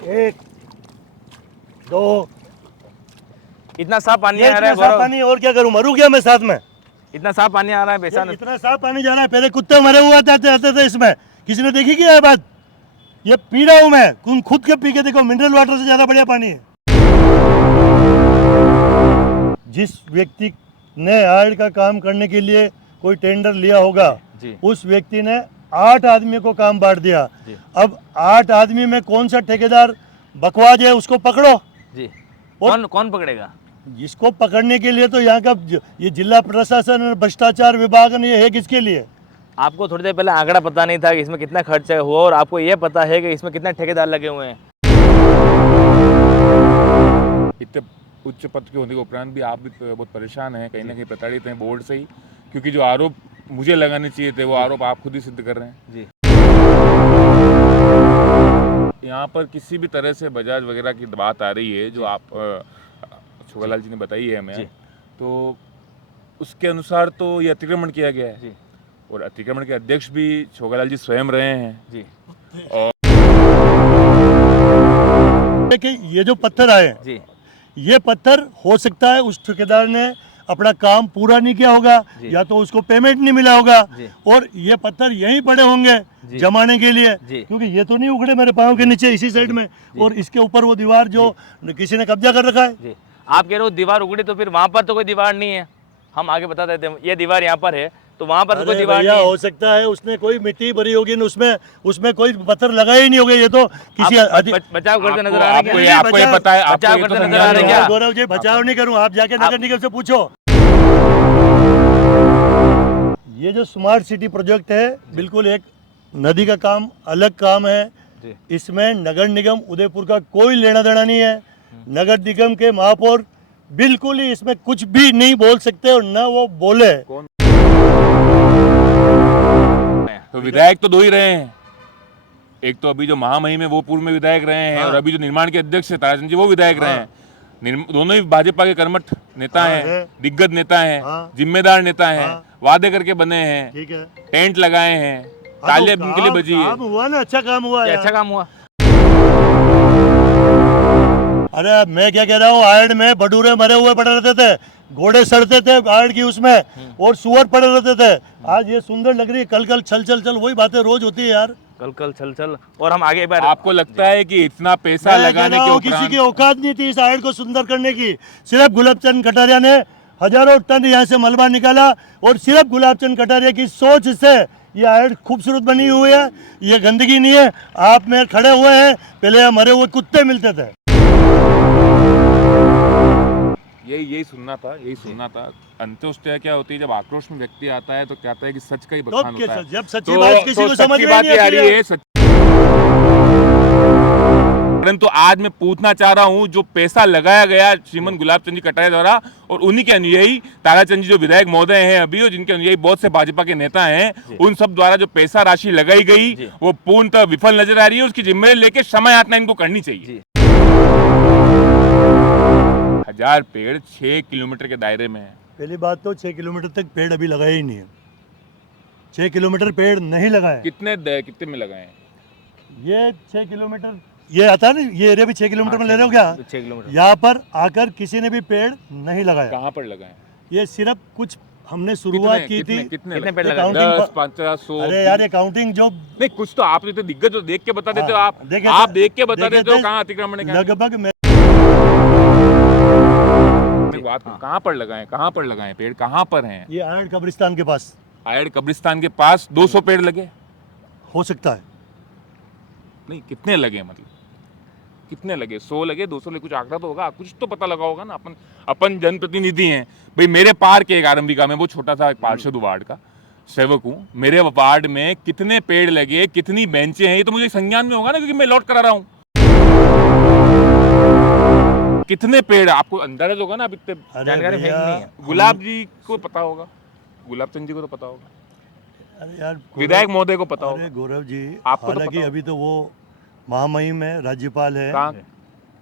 एक, दो, इतना साफ पानी ये आ रहा इतना है साफ गौरव, पानी और क्या करूं, मरूं क्या मैं साथ में? इतना साफ पानी आ रहा है बेसान। इतना साफ पानी जा रहा है, पहले कुत्ते मरे हुए आते थे इसमें, किसी ने देखी क्या है बात? ये पी रहा हूं मैं, तुम खुद के पी के देखो, मिनरल वाटर से ज्यादा बढ़िया पानी है। जिस व्यक्ति ने हायर का काम करने के लिए कोई टेंडर लिया होगा, जी उस व्यक्ति ने 8 आदमी को काम बांट दिया। जी अब 8 आदमी में कौन सा ठेकेदार बकवास है, उसको पकड़ो। जी। और- कौन कौन पकड़ेगा? इसको पकड़ने के लिए तो यहाँ का ये जिला प्रशासन और भ्रष्टाचार विभाग ने, ये है किसके लिए? आपको थोड़ी देर पहले आंकड़ा पता नहीं था कि इसमें कितना खर्च हुआ, और आपको ये पता है कि इसमें कितने ठेकेदार लगे हुए हैं। इतने उच्च पद के होने के उपरांत भी आप भी बहुत परेशान हैं, कहीं ना कहीं प्रताड़ित हैं बोर्ड से ही, क्योंकि जो आरोप मुझे लगाने चाहिए थे वो आरोप आप खुद ही सिद्ध कर रहे हैं। जी यहाँ पर किसी भी तरह से बजाज वगैरह की बात आ रही है, जो आप छोगालाल जी ने बताई है हमें, जी। तो उसके अनुसार तो ये अतिक्रमण किया गया है जी और अतिक्रमण के अध्यक्ष भी छोगालाल जी स्वयं रहे हैं। जी कि ये जो पत्थर आए, जी ये पत्थर हो सकता है उस ठेकेदार ने अपना काम पूरा नहीं किया होगा, जी। या तो उसको पेमेंट नहीं मिला होगा, जी। और ये पत्थर यहीं पड़े होंगे जी। जमाने के लिए, जी। क्योंकि ये तो नहीं उखड़े मेरे पाँव के नीचे इसी साइड में, और इसके ऊपर वो दीवार जो किसी ने कब्जा कर रखा है। जी। आप कह रहे हो दीवार उगड़ी, तो फिर वहाँ पर तो कोई दीवार नहीं है। हम आगे बता देते हैं, ये दीवार यहाँ पर है, तो वहाँ पर तो कोई अरे दीवार भैया, नहीं है। हो सकता है उसने कोई मिट्टी भरी होगी न, उसमें कोई पत्थर लगा ही नहीं होगा, ये तो किसी आप बचाव करते नजर आ रहे हैं क्या? आपको ये पता है, आपको बचाव ये तो करते नजर संज्ञान आ रहे में हैं क्या? होगा। गौरव जी, बचाव नहीं करूं, आप जाके नगर निगम से पूछो। ये जो स्मार्ट सिटी प्रोजेक्ट है, बिल्कुल एक नदी का काम, अलग काम है। जी। इसमें नगर निगम उदयपुर का कोई लेना देना नहीं है। नगर निगम के महापौर बिल्कुल ही इसमें कुछ भी नहीं बोल सकते, और न वो बोले। तो विधायक तो दो ही रहे हैं, एक तो अभी जो महामहिम है वो पूर्व में विधायक रहे हैं, और अभी जो निर्माण के अध्यक्ष है ताराचंद जी वो विधायक रहे हैं। दोनों ही भाजपा के कर्मठ नेता हैं, है। दिग्गज नेता हैं, हाँ। जिम्मेदार नेता हैं, हाँ। वादे करके बने हैं, ठीक है, टेंट लगाए हैं, तालियां उनके लिए बजी है। काम हुआ ना, अच्छा काम हुआ ये यार। अच्छा काम हुआ। अरे मैं क्या कह रहा हूँ, आयड में बडूरे मरे हुए पड़े रहते थे, घोड़े सड़ते थे आयड की उसमें, और सुअर पड़े रहते थे। आज ये सुंदर लग रही है, कल कल छल छल छल, वही बातें रोज होती है यार। कल कल छल छल। और हम आगे एक बार, आपको लगता है कि इतना पैसा मैं कह लगाने रहा के हूँ, किसी उपरांत की औकात नहीं थी इस आयड को सुंदर करने की। सिर्फ गुलाबचंद कटारिया ने हजारों टन यहाँ से मलबा निकाला, और सिर्फ गुलाबचंद कटारिया की सोच से ये आयड खूबसूरत बनी हुई है। ये गंदगी नहीं है। आप में खड़े हुए हैं, पहले यहाँ मरे हुए कुत्ते मिलते थे। यही सुनना था। अंत्योदय क्या होती है, जब आक्रोश में व्यक्ति आता है तो कहता है कि सच का ही तो बखान होता है। जब सच्ची बात किसी को समझ में बात नहीं ये आ आती रही है। है परंतु आज मैं पूछना चाह रहा हूं, जो पैसा लगाया गया श्रीमन गुलाबचंद जी कटारिया द्वारा, और उन्हीं के अनुयायी ताराचंद जी जो विधायक महोदय हैं अभी, और जिनके अनुयायी बहुत से भाजपा के नेता हैं, उन सब द्वारा जो पैसा राशि लगाई गई वो पूर्णतः विफल नजर आ रही है। उसकी जिम्मेदारी लेके क्षमा यातना इनको करनी चाहिए। 1000 पेड़ 6 किलोमीटर के दायरे में है। पहली बात तो 6 किलोमीटर तक पेड़ अभी लगाए ही नहीं है। 6 किलोमीटर पेड़ नहीं लगाए। कितने में लगाए हैं? ये 6 किलोमीटर ये आता है ना, ये एरिया भी 6 किलोमीटर में ले रहे हो क्या? 6 किलोमीटर। यहाँ पर आकर किसी ने भी पेड़ नहीं लगाया। कहाँ पर लगाए? ये सिर्फ कुछ हमने शुरुआत की थी। कितने पेड़ ये लगाए? काउंटिंग 10, 50, 100। अरे यार, ये काउंटिंग जो नहीं, कुछ तो आप तो दिग्गज जो देख के बता देते हो। हाँ, आप देखे आप थे- देख के बता देखे देते हो थे। कहाँ अतिक्रमण है, कहाँ लगभग में बात कहाँ पर लगाए पेड़, कहाँ पर हैं? ये आयड कब्रिस्तान के पास आयड कब्रिस्तान के पास 200 पेड़ लगे? हो सकता है। नहीं, कितने लगे, मतलब कितने लगे? 100 लगे, 200 लगे? कुछ आंकड़ा तो होगा, कुछ तो पता लगा होगा ना। अपन जनप्रतिनिधि हैं भाई। मेरे पार के एक आरंभिका में, वो छोटा सा एक पार्षद वार्ड का सेवक हूँ, मेरे वार्ड में कितने पेड़ लगे, कितनी बेंचें हैं, ये तो मुझे संज्ञान में होगा ना, क्योंकि मैं लॉट करा रहा हूँ। कितने पेड़ आपको अंदाजा होगा ना। अब इतने अरे जानकारी भैया, नहीं है। गुलाब जी को पता होगा, गुलाबचंद जी को तो पता होगा, अरे यार, विधायक महोदय को पता अरे होगा। गौरव जी, आपको तो हालांकि पता अभी तो वो महामहिम है, राज्यपाल है कहाँ?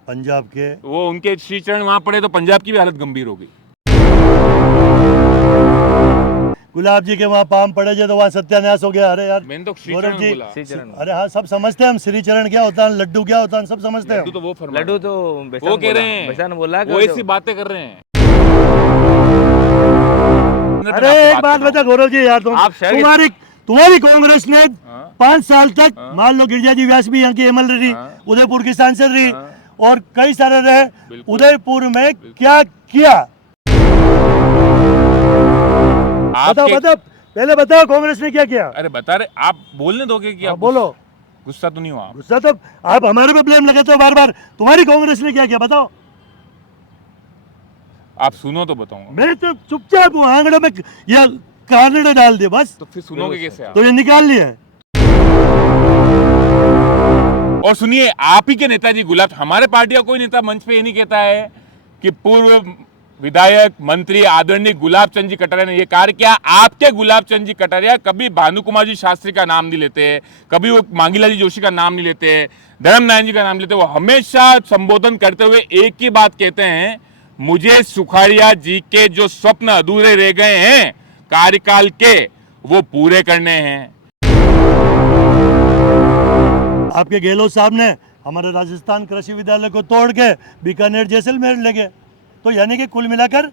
पंजाब के। वो उनके श्री चरण वहां पड़े तो पंजाब की भी हालत गंभीर हो गई। गुलाब जी के वहाँ पाम पड़े थे तो वहाँ सत्यानाश हो गया। अरे यार मैंने तो श्री गौरव चरण जी, बोला। श्री चरण। अरे हाँ सब समझते हैं हम, श्री चरण क्या होता है, लड्डू क्या होता है, सब समझते हैं लड्डू तो वो फरमा लड्डू तो वो कह रहे हैं, बेसान बोला कि वो जो- ऐसी बातें कर रहे हैं। अरे एक बात बता गौरव जी यार, आप शहर के- तुम्हारी कांग्रेस ने हाँ। 5 साल तक मान लो गिरिजा जी व्यास भी यहाँ की एमएलए रही, हाँ। उदयपुर की सांसद रही हाँ। और कई सारे रहे, बिल्कुल। उदयपुर में क्या किया बताओ आपके बताओ, पहले बताओ कांग्रेस ने क्या किया। अरे बता रहे, आप बोलने दोगे कि हाँ, आप बोलो। गुस्सा तो नहीं हुआ आप? गुस्सा तो आप हमारे पे ब्लेम लगाते हो बार बार, तुम्हारी कांग्रेस ने क्या किया बताओ। आप सुनो तो बताऊंगा। मैं तो चुपचाप हूँ, आंगड़े में या कानड़े डाल दिए बस, तो फिर सुनोगे कैसे आप? तो ये निकाल लिया है। और सुनिए, आप ही के नेताजी गुलाब, हमारे पार्टी का कोई नेता मंच पे ये नहीं कहता है कि पूर्व विधायक मंत्री आदरणीय गुलाब चंद जी कटारिया ने ये कार्य किया। आपके गुलाब चंद जी कटारिया कभी भानु कुमार जी शास्त्री का नाम नहीं लेते, कभी वो मांगीलाल जी जोशी का नाम नहीं लेते, धर्म नारायण जी का नाम लेते। वो हमेशा संबोधन करते हुए एक ही बात कहते हैं, मुझे सुखाड़िया जी के जो स्वप्न अधूरे रह गए हैं कार्यकाल के, वो पूरे करने हैं। आपके गहलोत साहब ने हमारे राजस्थान कृषि विद्यालय को तोड़ के बीकानेर जैसलमेर ले गए। तो यानी कि कुल मिलाकर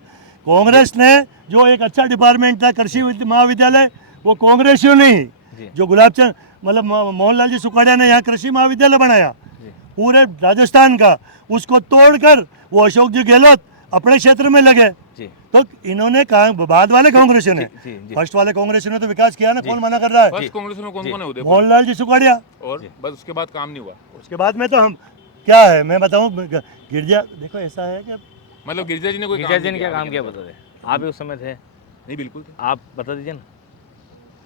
कांग्रेस ने जो एक अच्छा डिपार्टमेंट था कृषि महाविद्यालय, वो कांग्रेसियों ने ही, जो गुलाब चंद मतलब मोहनलाल जी सुखाड़िया ने यहाँ कृषि महाविद्यालय बनाया पूरे राजस्थान का, उसको तोड़कर वो अशोक जी गहलोत अपने क्षेत्र में लगे। जी। तो इन्होंने कहा, बाद वाले कांग्रेस ने, जी, जी। फर्स्ट वाले कांग्रेस ने तो विकास किया ना, कौन मना कर रहा है? फर्स्ट कांग्रेस में कौन कौन है उदयपुर? मोहनलाल जी सुखाड़िया। और बस उसके बाद काम नहीं हुआ। उसके बाद में तो हम क्या है मैं बताऊं, गिरजा देखो ऐसा है कि मतलब गिरिजा जी ने कोई गिरिजा जी ने नहीं क्या काम आगे किया नहीं बता दे, आप ही उस समय थे, नहीं बिल्कुल थे। आप बता दीजिए ना।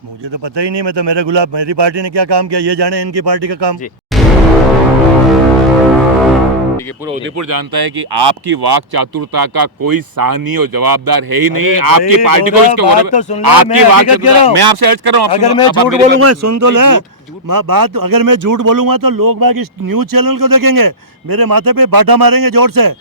मुझे तो पता ही नहीं, मैं तो मेरी पार्टी ने क्या काम किया ये जाने इनकी पार्टी का काम। जी। ठीक है, पूरा उदयपुर जानता है कि आपकी वाक चातुरता का कोई सानी और जवाबदार है ही नहीं। अरे आपकी भाई, पार्टी को गौरव, इसके बात तो सुन ले, आपकी मैं वाक हकीकत कह रहा चातुरता, हूं। मैं आपसे अर्ज कर रहा हूं, अगर मैं झूठ बोलूंगा सुन तो ले, बात अगर मैं झूठ बोलूंगा तो लोग बाग इस न्यूज चैनल को देखेंगे, मेरे माथे पे बाटा मारेंगे जोर से।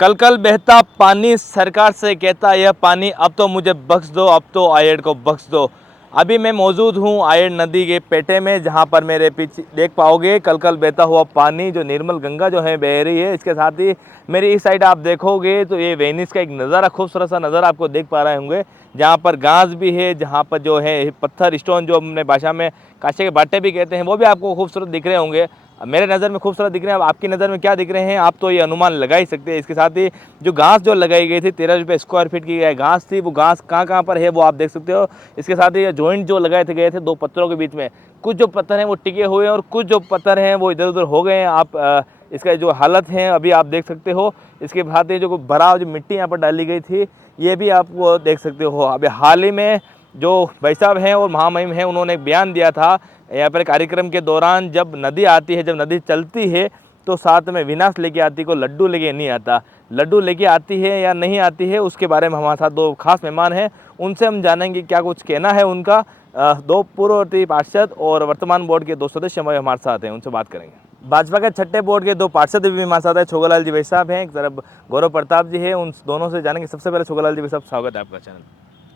कल कल बहता पानी सरकार से कहता यह पानी अब तो मुझे बख्श दो, अब तो आयड को बख्श दो। अभी मैं मौजूद हूँ आयड नदी के पेटे में, जहाँ पर मेरे पीछे देख पाओगे कल कल बहता हुआ पानी, जो निर्मल गंगा जो है बह रही है। इसके साथ ही मेरी इस साइड आप देखोगे तो ये वेनिस का एक नज़ारा, खूबसूरत सा नज़ारा आपको देख पा रहे होंगे, जहाँ पर घास भी है, जहाँ पर जो है पत्थर स्टोन, जो हमने भाषा में कांचे के बाटे भी कहते हैं, वो भी आपको खूबसूरत दिख रहे होंगे। मेरे नज़र में खूबसूरत दिख रहे हैं, अब आपकी नज़र में क्या दिख रहे हैं आप तो ये अनुमान लगा ही सकते हैं। इसके साथ ही जो घास जो लगाई गई थी 13 रुपये स्क्वायर फीट की घास थी, वो घास कहाँ पर है वो आप देख सकते हो। इसके साथ ही जॉइंट जो लगाए थे गए थे दो पत्थरों के बीच में, कुछ जो पत्थर हैं वो टिके हुए हैं और कुछ जो पत्थर हैं वो इधर उधर हो गए हैं। आप इसका जो हालत है अभी आप देख सकते हो। इसके साथ ही जो भरा जो मिट्टी यहाँ पर डाली गई थी ये भी आप वो देख सकते हो। अभी हाल ही में जो भाई साहब हैं और महामहिम हैं, उन्होंने एक बयान दिया था यहाँ पर कार्यक्रम के दौरान, जब नदी आती है, जब नदी चलती है तो साथ में विनाश लेके आती, को लड्डू लेके नहीं आता। लड्डू लेके आती है या नहीं आती है उसके बारे में हमारे साथ दो खास मेहमान हैं, उनसे हम जानेंगे क्या कुछ कहना है उनका। दो पूर्ववर्ती पार्षद और वर्तमान बोर्ड के दो सदस्य हमारे साथ हैं, उनसे बात करेंगे। भाजपा के छठे बोर्ड के दो पार्षद भी हमारे साथ है, छोगलाल जी भाई साहब हैं, एक तरफ गौरव प्रताप जी है, उन दोनों से जानेंगे। सबसे पहले छोगलाल जी भाई साहब, स्वागत है आपका चैनल।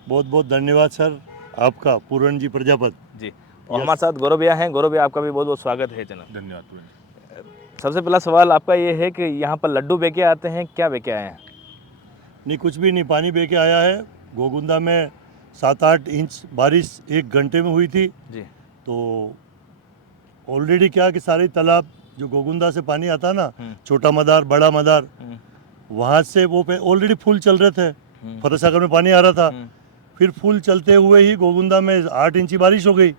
बहुत बहुत धन्यवाद सर आपका, पूरन जी प्रजापत जी। और हमारे साथ गौरव भैया हैं, गौरव भैया आपका भी बहुत बहुत स्वागत है चैनल। धन्यवाद। सबसे पहला सवाल आपका ये है कि यहाँ पर लड्डू बेके आते हैं, क्या बेके आए हैं? नहीं कुछ भी नहीं, पानी बह के आया है। गोगुंदा में 7-8 इंच बारिश 1 घंटे में हुई थी। जी। तो ऑलरेडी क्या कि सारे तालाब जो गोगुंदा से पानी आता ना, छोटा मदार बड़ा मदार, वहाँ से वो पे ऑलरेडी फूल चल रहे थे, फतेहसागर में पानी आ रहा था। फिर फूल चलते हुए ही गोगुंदा में 8 इंची बारिश हो गई।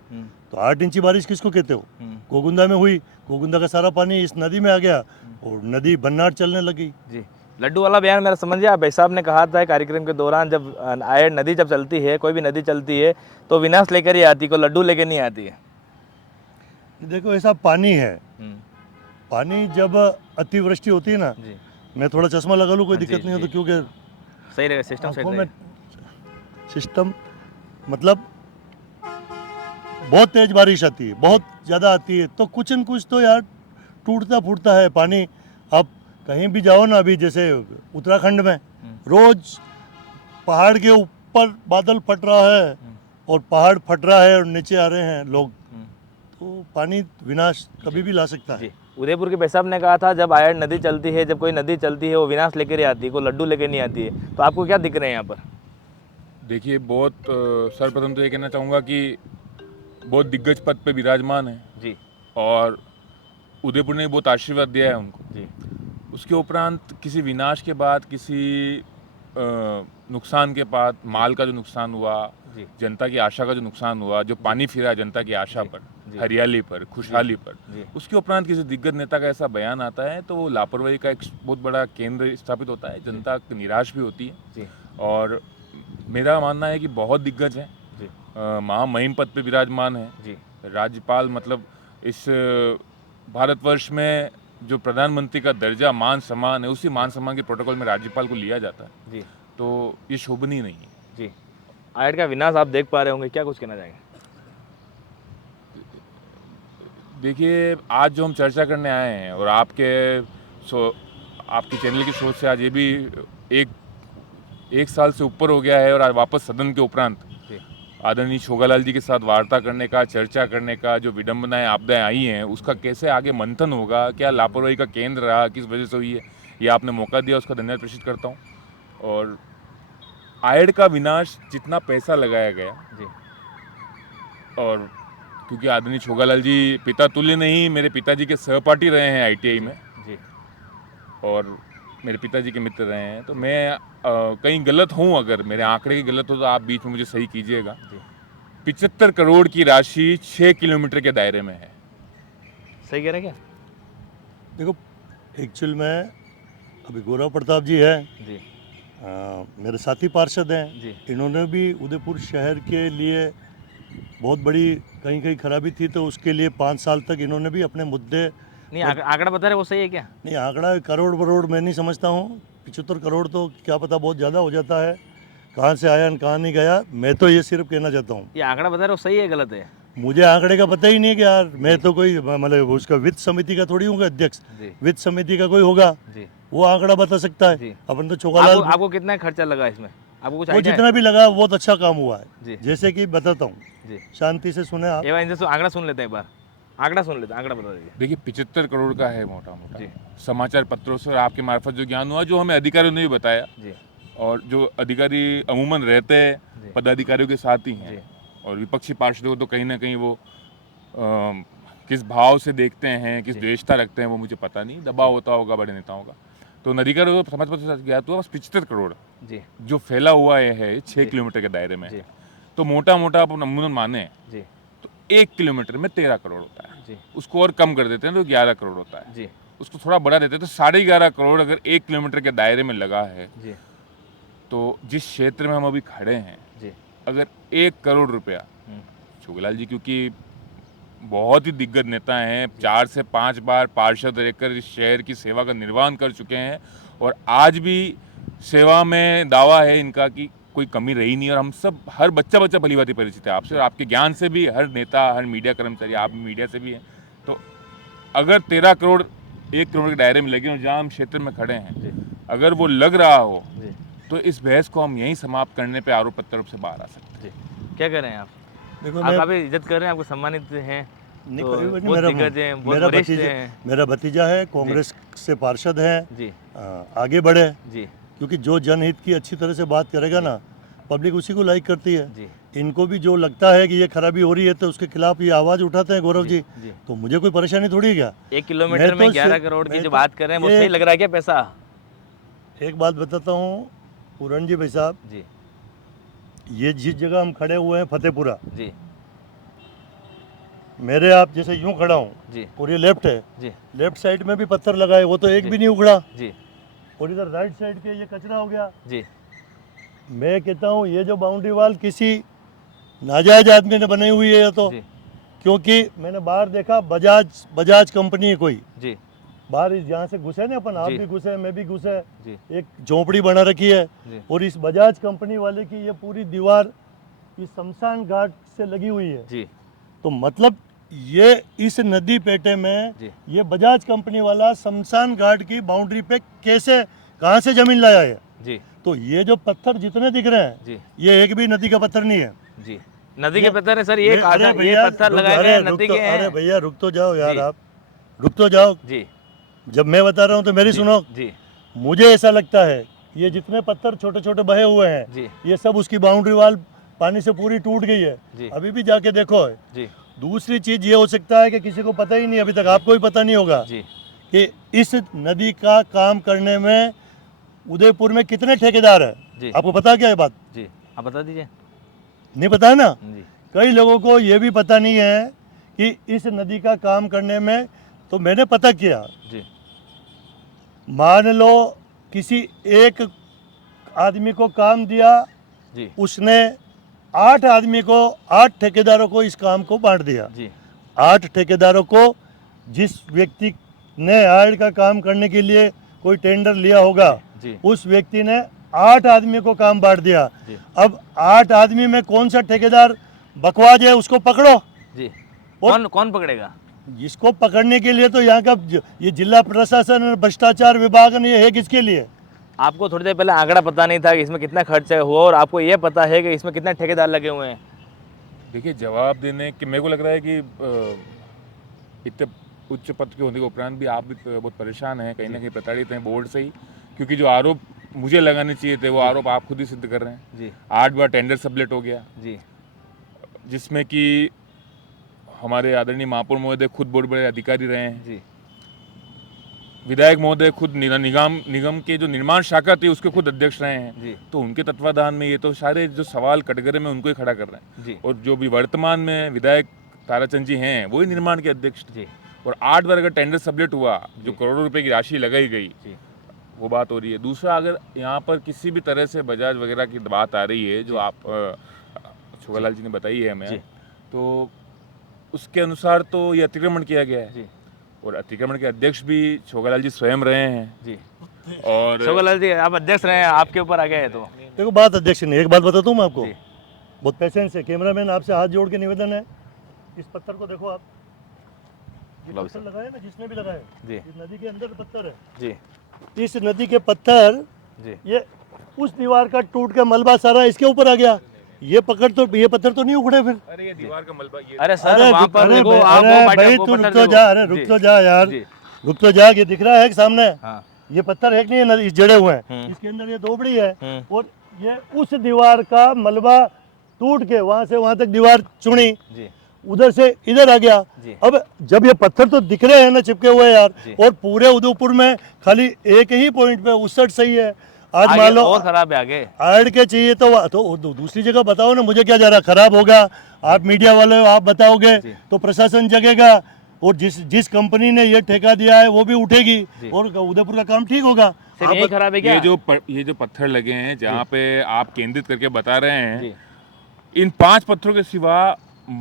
तो 8 इंची बारिश किसको कहते हो? गोगुंदा में हुई, गोगुंदा का सारा पानी इस नदी में आ गया और नदी बन्नाट चलने लगी। जी। लड्डू वाला बयान मेरा समझ गया। भाई साहब ने कहा था कार्यक्रम के दौरान, जब आयड नदी जब चलती है, कोई भी नदी चलती है तो विनाश लेकर ही आती, कोई लड्डू लेकर नहीं आती है। देखो ऐसा पानी है, पानी जब अतिवृष्टि होती है ना, मैं थोड़ा चश्मा लगा लूँ कोई दिक्कत नहीं हो तो, क्योंकि सही रहेगा सिस्टम, सही रहेगा। सिस्टम मतलब बहुत तेज बारिश आती है, बहुत ज़्यादा आती है, तो कुछ न कुछ तो यार टूटता फूटता है पानी। अब कहीं भी जाओ ना, अभी जैसे उत्तराखंड में रोज पहाड़ के ऊपर बादल फट रहा है और पहाड़ फट रहा है और नीचे आ रहे हैं लोग, तो पानी विनाश कभी भी ला सकता है। जी, उदयपुर के भाई साहब ने कहा था जब आयड़ नदी चलती है, जब कोई नदी चलती है वो विनाश लेकर ही आती है, कोई लड्डू लेकर नहीं आती है। तो आपको क्या दिख रहे हैं यहाँ पर? देखिए, बहुत सर्वप्रथम तो ये कहना चाहूँगा कि बहुत दिग्गज पद पे विराजमान है जी और उदयपुर ने बहुत आशीर्वाद दिया है उनको। जी उसके उपरांत किसी विनाश के बाद, किसी नुकसान के बाद, माल का जो नुकसान हुआ, जी जनता की आशा का जो नुकसान हुआ, जो पानी फिरा जनता की आशा पर, जी। हरियाली पर, खुशहाली पर, जी उसके उपरांत किसी दिग्गज नेता का ऐसा बयान आता है तो वो लापरवाही का एक बहुत बड़ा केंद्र स्थापित होता है। जनता निराश भी होती है जी और मेरा मानना है कि बहुत दिग्गज हैं, जी महामहिम पद पे विराजमान है। जी राज्यपाल मतलब इस भारतवर्ष में जो प्रधानमंत्री का दर्जा, मान सम्मान है, उसी मान सम्मान के प्रोटोकॉल में राज्यपाल को लिया जाता है, जी तो ये शोभनीय नहीं है। जी। आयड़ का विनाश आप देख पा रहे होंगे, क्या कुछ कहना चाहेंगे? देखिए, आज जो हम चर्चा करने आए हैं और आपके चैनल की सोच से आज ये भी एक साल से ऊपर हो गया है और आज वापस सदन के उपरांत जी आदरणीय छोगालाल जी के साथ वार्ता करने का, चर्चा करने का, जो विडंबनाएं आपदाएं आई हैं उसका कैसे आगे मंथन होगा, क्या लापरवाही का केंद्र रहा, किस वजह से हुई है, ये आपने मौका दिया, उसका धन्यवाद प्रेषित करता हूँ। और आयड़ का विनाश जितना पैसा लगाया गया, जी और क्योंकि आदरणीय छोगालाल जी पिता तुल्य नहीं, मेरे पिताजी के सहपाठी रहे हैं ITI में जी और मेरे पिताजी के मित्र रहे हैं, तो मैं कहीं गलत हूँ, अगर मेरे आंकड़े की गलत हो तो आप बीच में मुझे सही कीजिएगा। जी 75 करोड़ की राशि 6 किलोमीटर के दायरे में है। सही कह रहे हैं क्या? देखो, एक्चुअल में अभी गौरव प्रताप जी है, जी मेरे साथी पार्षद हैं, जी इन्होंने भी उदयपुर शहर के लिए बहुत बड़ी कहीं कहीं खराबी थी तो उसके लिए 5 साल तक इन्होंने भी अपने मुद्दे, नहीं, आंकड़ा बता रहे वो सही है क्या? नहीं आंकड़ा करोड़ बरोड़ मैं नहीं समझता हूँ, 75 करोड़ तो क्या पता बहुत ज़्यादा हो जाता है, कहाँ से आया कहाँ नहीं गया। मैं तो ये सिर्फ कहना चाहता हूँ, ये आंकड़ा बता रहे वो सही है गलत है? मुझे आंकड़े का पता ही नहीं है कि यार, मैं तो कोई मतलब उसका वित्त समिति का थोड़ी हूँ अध्यक्ष, जी वित्त समिति का कोई होगा जी वो आंकड़ा बता सकता जी। है। अपन तो छोगालाल, आपको कितना खर्चा लगा इसमें? आपको कुछ वो आइडिया है? जितना भी लगा बहुत अच्छा काम हुआ है, जी जैसे कि बताता हूँ, जी शांति से सुने आप। एक बार इनसे आंकड़ा सुन लेते हैं, एक बार आंकड़ा सुन लेते हैं, आंकड़ा बता दीजिए। देखिए, 75 करोड़ का है मोटा जी। मोटा, समाचार पत्रों से और आपके मार्फत जो ज्ञान हुआ, जो हमें अधिकारियों ने भी बताया, जी और जो अधिकारी अमूमन रहते जी। हैं पदाधिकारियों के साथ ही जी हैं, और विपक्षी पार्षदों को तो कहीं ना कहीं वो किस भाव से देखते हैं, किस जी। द्वेषता रखते हैं, वो मुझे पता नहीं, दबाव होता होगा बड़े नेताओं का। तो अधिकारियों को समाचार पत्र से ज्ञात हुआ बस 75 करोड़ जी जो फैला हुआ है 6 जी। किलोमीटर के दायरे में जी है। तो मोटा मोटा आप अमूमन माने जी तो 1 किलोमीटर में 13 करोड़ होता है, जी उसको और कम कर देते हैं तो 11 करोड़ होता है, जी उसको थोड़ा बढ़ा देते हैं तो 11.5 करोड़ अगर 1 किलोमीटर के दायरे में लगा है, जी तो जिस क्षेत्र में हम अभी खड़े हैं, जी अगर 1 करोड़ रुपया, हम्म, छोगलाल जी क्योंकि बहुत ही दिग्गज नेता हैं, 4 से 5 बार पार्षद रहकर इस शहर की सेवा का निर्वहन कर चुके हैं और आज भी सेवा में दावा है इनका कि कोई कमी रही नहीं, और हम सब, हर बच्चा भली भांति परिचित है आपसे और आपके ज्ञान से भी, हर नेता, हर मीडिया कर्मचारी, आप भी मीडिया से भी हैं। तो अगर 13 करोड़ 1 करोड़ के दायरे में लगे और जहाँ हम क्षेत्र में खड़े हैं, जी अगर वो लग रहा हो जी तो इस बहस को हम यहीं समाप्त करने पे आरोप प्रत्यारोप से बाहर आ सकते हैं। जी। क्या कर रहे हैं आप? देखो, आप काफी इज्जत कर रहे हैं, आपको सम्मानित हैं, नहीं, तो करीब नहीं, बहुत दिग्गज हैं, बहुत वरिष्ठ हैं। मेरा भतीजा है, कांग्रेस से पार्षद है, जी आगे बढ़े, जी क्योंकि जो जनहित की अच्छी तरह से बात करेगा ना, पब्लिक उसी को लाइक करती है। जी इनको भी जो लगता है कि ये खराबी हो रही है तो उसके खिलाफ ये आवाज़ उठाते हैं गौरव जी, जी। तो मुझे कोई परेशानी थोड़ी है क्या? 1 किलोमीटर में 11 करोड़ की जो बात कर रहे हैं वो ये- सही लग रहा है क्या पैसा? एक बात बताता हूँ पूरण जी भाई साहब, जी ये जिस जगह हम खड़े हुए हैं फतेहपुरा, जी मेरे आप जैसे यूं खड़ा हूँ जी और ये लेफ्ट है, जी लेफ्ट साइड में भी पत्थर लगाए, वो तो एक जी। भी नहीं उखड़ा, जी और इधर राइट साइड के ये कचरा हो गया। जी मैं कहता हूँ ये जो बाउंड्री वाल किसी नाजायज आदमी ने बनाई हुई है, तो जी क्योंकि मैंने बाहर देखा, बजाज कंपनी है कोई, जी बाहर यहाँ से घुसे ना अपन, आप जी। भी घुसे, मैं भी घुसे, जी एक झोपड़ी बना रखी है, जी और इस बजाज कंपनी वाले की ये पूरी दीवार इस शमशान घाट से लगी हुई है। जी तो मतलब ये इस नदी पेटे में जी ये बजाज कंपनी वाला शमशान घाट की बाउंड्री पे कैसे, कहाँ से जमीन लाया है? जी तो ये जो पत्थर जितने दिख रहे हैं जी ये एक भी नदी का पत्थर नहीं है। जी नदी के पत्थर है सर, ये अरे काजा ये भैया, पत्थर रुक- लगाए अरे गए रुक नदी तो- के अरे हैं। भैया रुक तो जाओ यार, जी। आप रुक तो जाओ। जी जब मैं बता रहा हूँ तो मेरी सुनो। जी मुझे ऐसा लगता है ये जितने पत्थर छोटे छोटे बहे हुए हैं जी ये सब उसकी बाउंड्री वाल पानी से पूरी टूट गई है। जी अभी भी जाके देखो है। जी दूसरी चीज ये हो सकता है कि किसी को पता ही नहीं, अभी तक आपको ही पता नहीं होगा जी कि इस नदी का काम करने में उदयपुर में कितने ठेकेदार है। जी आपको पता है क्या ये बात? जी आप बता दीजिए। नहीं पता है ना? जी कई लोगों को ये भी पता नहीं है कि इस नदी का काम करने में, तो मैंने पता किया, जी मान लो किसी एक आदमी को काम दिया, जी उसने 8 आदमी को 8 ठेकेदारों को इस काम को बांट दिया। जी 8 ठेकेदारों को जिस व्यक्ति ने हायर का काम करने के लिए कोई टेंडर लिया होगा जी उस व्यक्ति ने 8 आदमी को काम बांट दिया। जी अब 8 आदमी में कौन सा ठेकेदार बकवास है उसको पकड़ो। जी और- कौन कौन पकड़ेगा? इसको पकड़ने के लिए तो यहाँ का ये जिला प्रशासन और भ्रष्टाचार विभाग ने ये है किसके लिए? आपको थोड़ी देर पहले आंकड़ा पता नहीं था कि इसमें कितना खर्च हुआ और आपको ये पता है कि इसमें कितने ठेकेदार लगे हुए हैं। देखिए जवाब देने के मेरे को लग रहा है कि इतने उच्च पद के होने के उपरांत भी आप भी बहुत परेशान हैं, कहीं ना कहीं प्रताड़ित हैं बोर्ड से ही, क्योंकि जो आरोप मुझे लगाने चाहिए थे वो आरोप आप खुद ही सिद्ध कर रहे हैं। जी 8 बार टेंडर सबलेट हो गया, जी जिसमें कि हमारे आदरणीय महापौर महोदय खुद बहुत बड़े अधिकारी रहे हैं, जी विधायक महोदय खुद निगम के जो निर्माण शाखा थी उसके खुद अध्यक्ष रहे हैं। जी तो उनके तत्वाधान में ये तो सारे जो सवाल कटघरे में उनको ही खड़ा कर रहे हैं। जी और जो भी वर्तमान में विधायक ताराचंद जी हैं वही निर्माण के अध्यक्ष थे। जी और 8 बार अगर टेंडर सबलेट हुआ, जो करोड़ों रुपए की राशि लगाई गई, जी वो बात हो रही है। दूसरा, अगर यहाँ पर किसी भी तरह से बजाज वगैरह की बात आ रही है जो आप छोगालाल जी ने बताई है जी। हमें, तो उसके अनुसार तो ये अतिक्रमण किया गया है जी और अतिक्रमण के अध्यक्ष भी छोगालाल जी स्वयं रहे हैं। जी और छोगालाल जी आप अध्यक्ष रहे हैं, आपके ऊपर आ गया है तो देखो बात अध्यक्ष ने, एक बात बताता हूँ मैं आपको, जी बहुत पेशेंस है। कैमरामैन आपसे हाथ जोड़ के निवेदन है, इस पत्थर को देखो आप, ये लो पत्थर लगाए ना जिसने भी लगाए, जी इस नदी के अंदर पत्थर है। जी इस नदी के पत्थर जी ये उस दीवार का टूट के मलबा सारा इसके ऊपर आ गया। ये पत्थर तो नहीं उखड़े फिर। अरे ये दीवार का मलबा ये अरे सर वहाँ पर अरे देखो भाई, आप वो अरे बाटा भाई वो तू पत्थर रुक तो देखो। जा, अरे रुक जी, तो जा यार, जी रुक तो जा। ये दिख रहा है कि सामने हाँ ये पत्थर है कि नहीं, नदी जड़े हुए हैं, हम्म। इसके अंदर ये दोबड़ी है हम्म। और ये उस दीवार का मलबा टूट के वहां से वहां तक दीवार चुनी, जी उधर से इधर आ गया। जी अब जब ये पत्थर तो दिख रहे हैं ना चिपके हुए यार, जी। और पूरे उदयपुर में खाली एक ही पॉइंट पे 59 सही है। आज आगे मान लो और खराब है आगे। ऐड के चाहिए तो दूसरी जगह बताओ ना, मुझे क्या जा रहा, खराब होगा आप मीडिया वाले हो, आप बताओगे जी। तो प्रशासन जगेगा और जिस कंपनी ने ये ठेका दिया है वो भी उठेगी जी। और उदयपुर का काम ठीक होगा। सिर्फ यही खराब है क्या? ये जो पत्थर लगे हैं जहाँ पे आप केंद्रित करके बता रहे हैं, जी इन 5 पत्थरों के सिवा